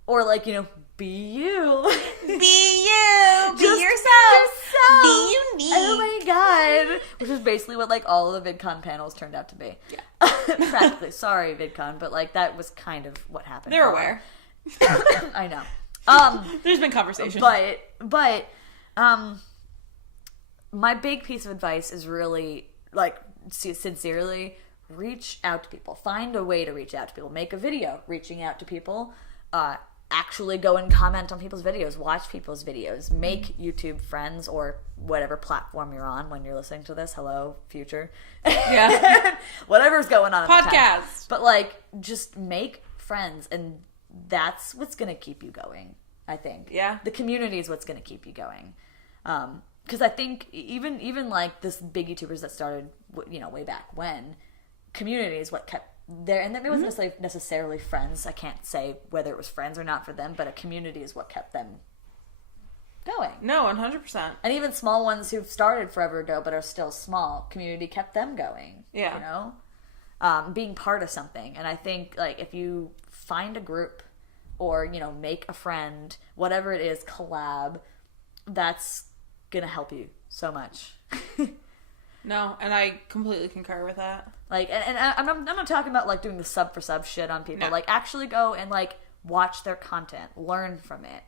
Or like, you know, be you. Be you. Be yourself. Be unique. Oh my God. Which is basically what like all of the VidCon panels turned out to be. Yeah. Practically. Sorry, VidCon, but like that was kind of what happened. They're aware. I know. There's been conversation. But my big piece of advice is really like sincerely reach out to people. Find a way to reach out to people. Make a video reaching out to people. Actually go and comment on people's videos. Watch people's videos. Make YouTube friends, or whatever platform you're on when you're listening to this. Hello, future. Yeah. Whatever's going on. Podcast. But like, just make friends, and that's what's going to keep you going, I think. Yeah. The community is what's going to keep you going. Because I think even like this big YouTubers that started, you know, way back when, community is what kept there, and it wasn't necessarily friends. I can't say whether it was friends or not for them, but a community is what kept them going. No, 100%. And even small ones who've started forever ago but are still small, community kept them going. Yeah. You know? Being part of something. And I think, like, if you find a group or, you know, make a friend, whatever it is, collab, that's gonna help you so much. No, and I completely concur with that. Like, and I'm not talking about, like, doing the sub for sub shit on people. No. Like, actually go and, like, watch their content, learn from it.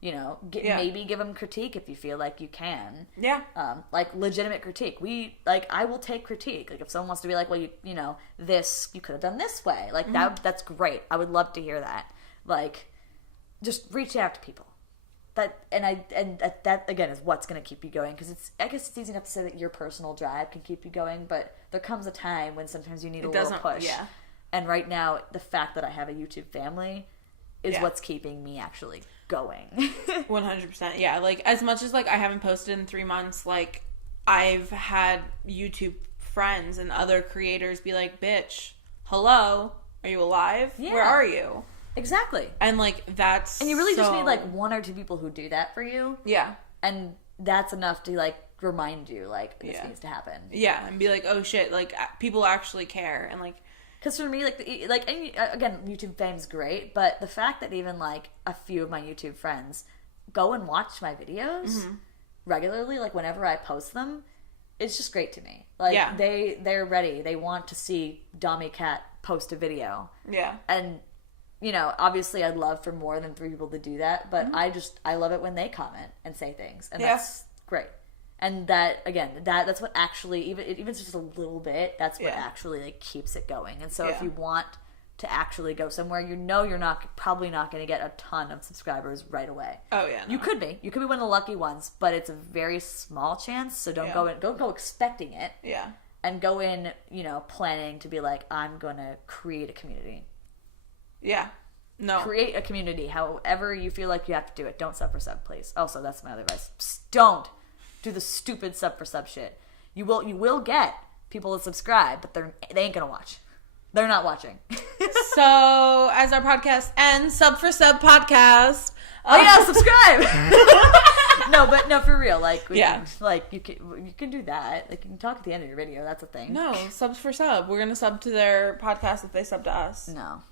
You know, maybe give them critique if you feel like you can. Yeah. Like, legitimate critique. I will take critique. Like, if someone wants to be like, well, you know, you could have done this way. Like, that's great. I would love to hear that. Like, just reach out to people. That again is what's going to keep you going, because I guess it's easy enough to say that your personal drive can keep you going, but there comes a time when sometimes you need a little push. Yeah. And right now, the fact that I have a YouTube family is what's keeping me actually going. 100%. Yeah, like, as much as, like, I haven't posted in 3 months, like, I've had YouTube friends and other creators be like, bitch, hello, are you alive? Yeah. Where are you? Exactly. And, like, that's And you really just need, like, 1 or 2 people who do that for you. Yeah. And that's enough to, like, remind you, like, this needs to happen. Yeah, and be like, oh, shit, like, people actually care, and, like... Because for me, again, YouTube fame's great, but the fact that even, like, a few of my YouTube friends go and watch my videos regularly, like, whenever I post them, it's just great to me. Like, they're ready. They want to see Domi Cat post a video. Yeah. And, you know, obviously I'd love for more than 3 people to do that, but I love it when they comment and say things, and that's great. And that, again, that's what actually, even if it's just a little bit, that's what actually, like, keeps it going. And so if you want to actually go somewhere, you know you're probably not going to get a ton of subscribers right away. Oh, yeah. No. You could be one of the lucky ones, but it's a very small chance, so don't go expecting it. Yeah. And go in, you know, planning to be like, I'm going to create a community. Yeah. No. Create a community. However you feel like you have to do it. Don't sub for sub, please. Also, that's my other advice. Psst, don't do the stupid sub for sub shit. You will get people to subscribe, but they ain't gonna watch. They're not watching. So, as our podcast ends, sub for sub podcast. Oh yeah, subscribe. No, for real. Like, you can do that. Like, you can talk at the end of your video. That's a thing. No, subs for sub. We're gonna sub to their podcast if they sub to us. No.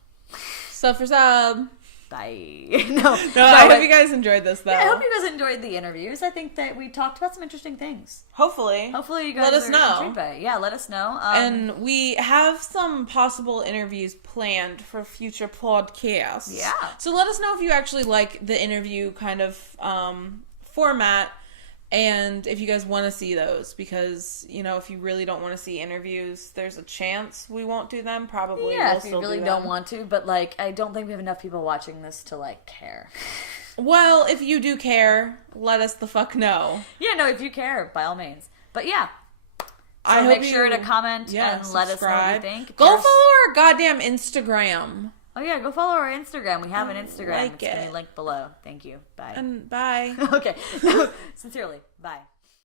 Sub for sub. Bye. No, I hope you guys enjoyed this, though. Yeah, I hope you guys enjoyed the interviews. I think that we talked about some interesting things. Hopefully you guys let us know. Intrigued by it. Yeah, let us know. And we have some possible interviews planned for future podcasts. Yeah. So let us know if you actually like the interview kind of format, and if you guys want to see those, because, you know, if you really don't want to see interviews, there's a chance we won't do them. Probably. Yeah, if you really don't want to, but, like, I don't think we have enough people watching this to, like, care. Well, if you do care, let us the fuck know. Yeah, no, if you care, by all means. But yeah. So make sure to comment and let us know what you think. Go follow our goddamn Instagram. Oh yeah, go follow our Instagram. We have an Instagram. It's going to be linked below. Thank you. Bye. And bye. Okay. Sincerely. Bye.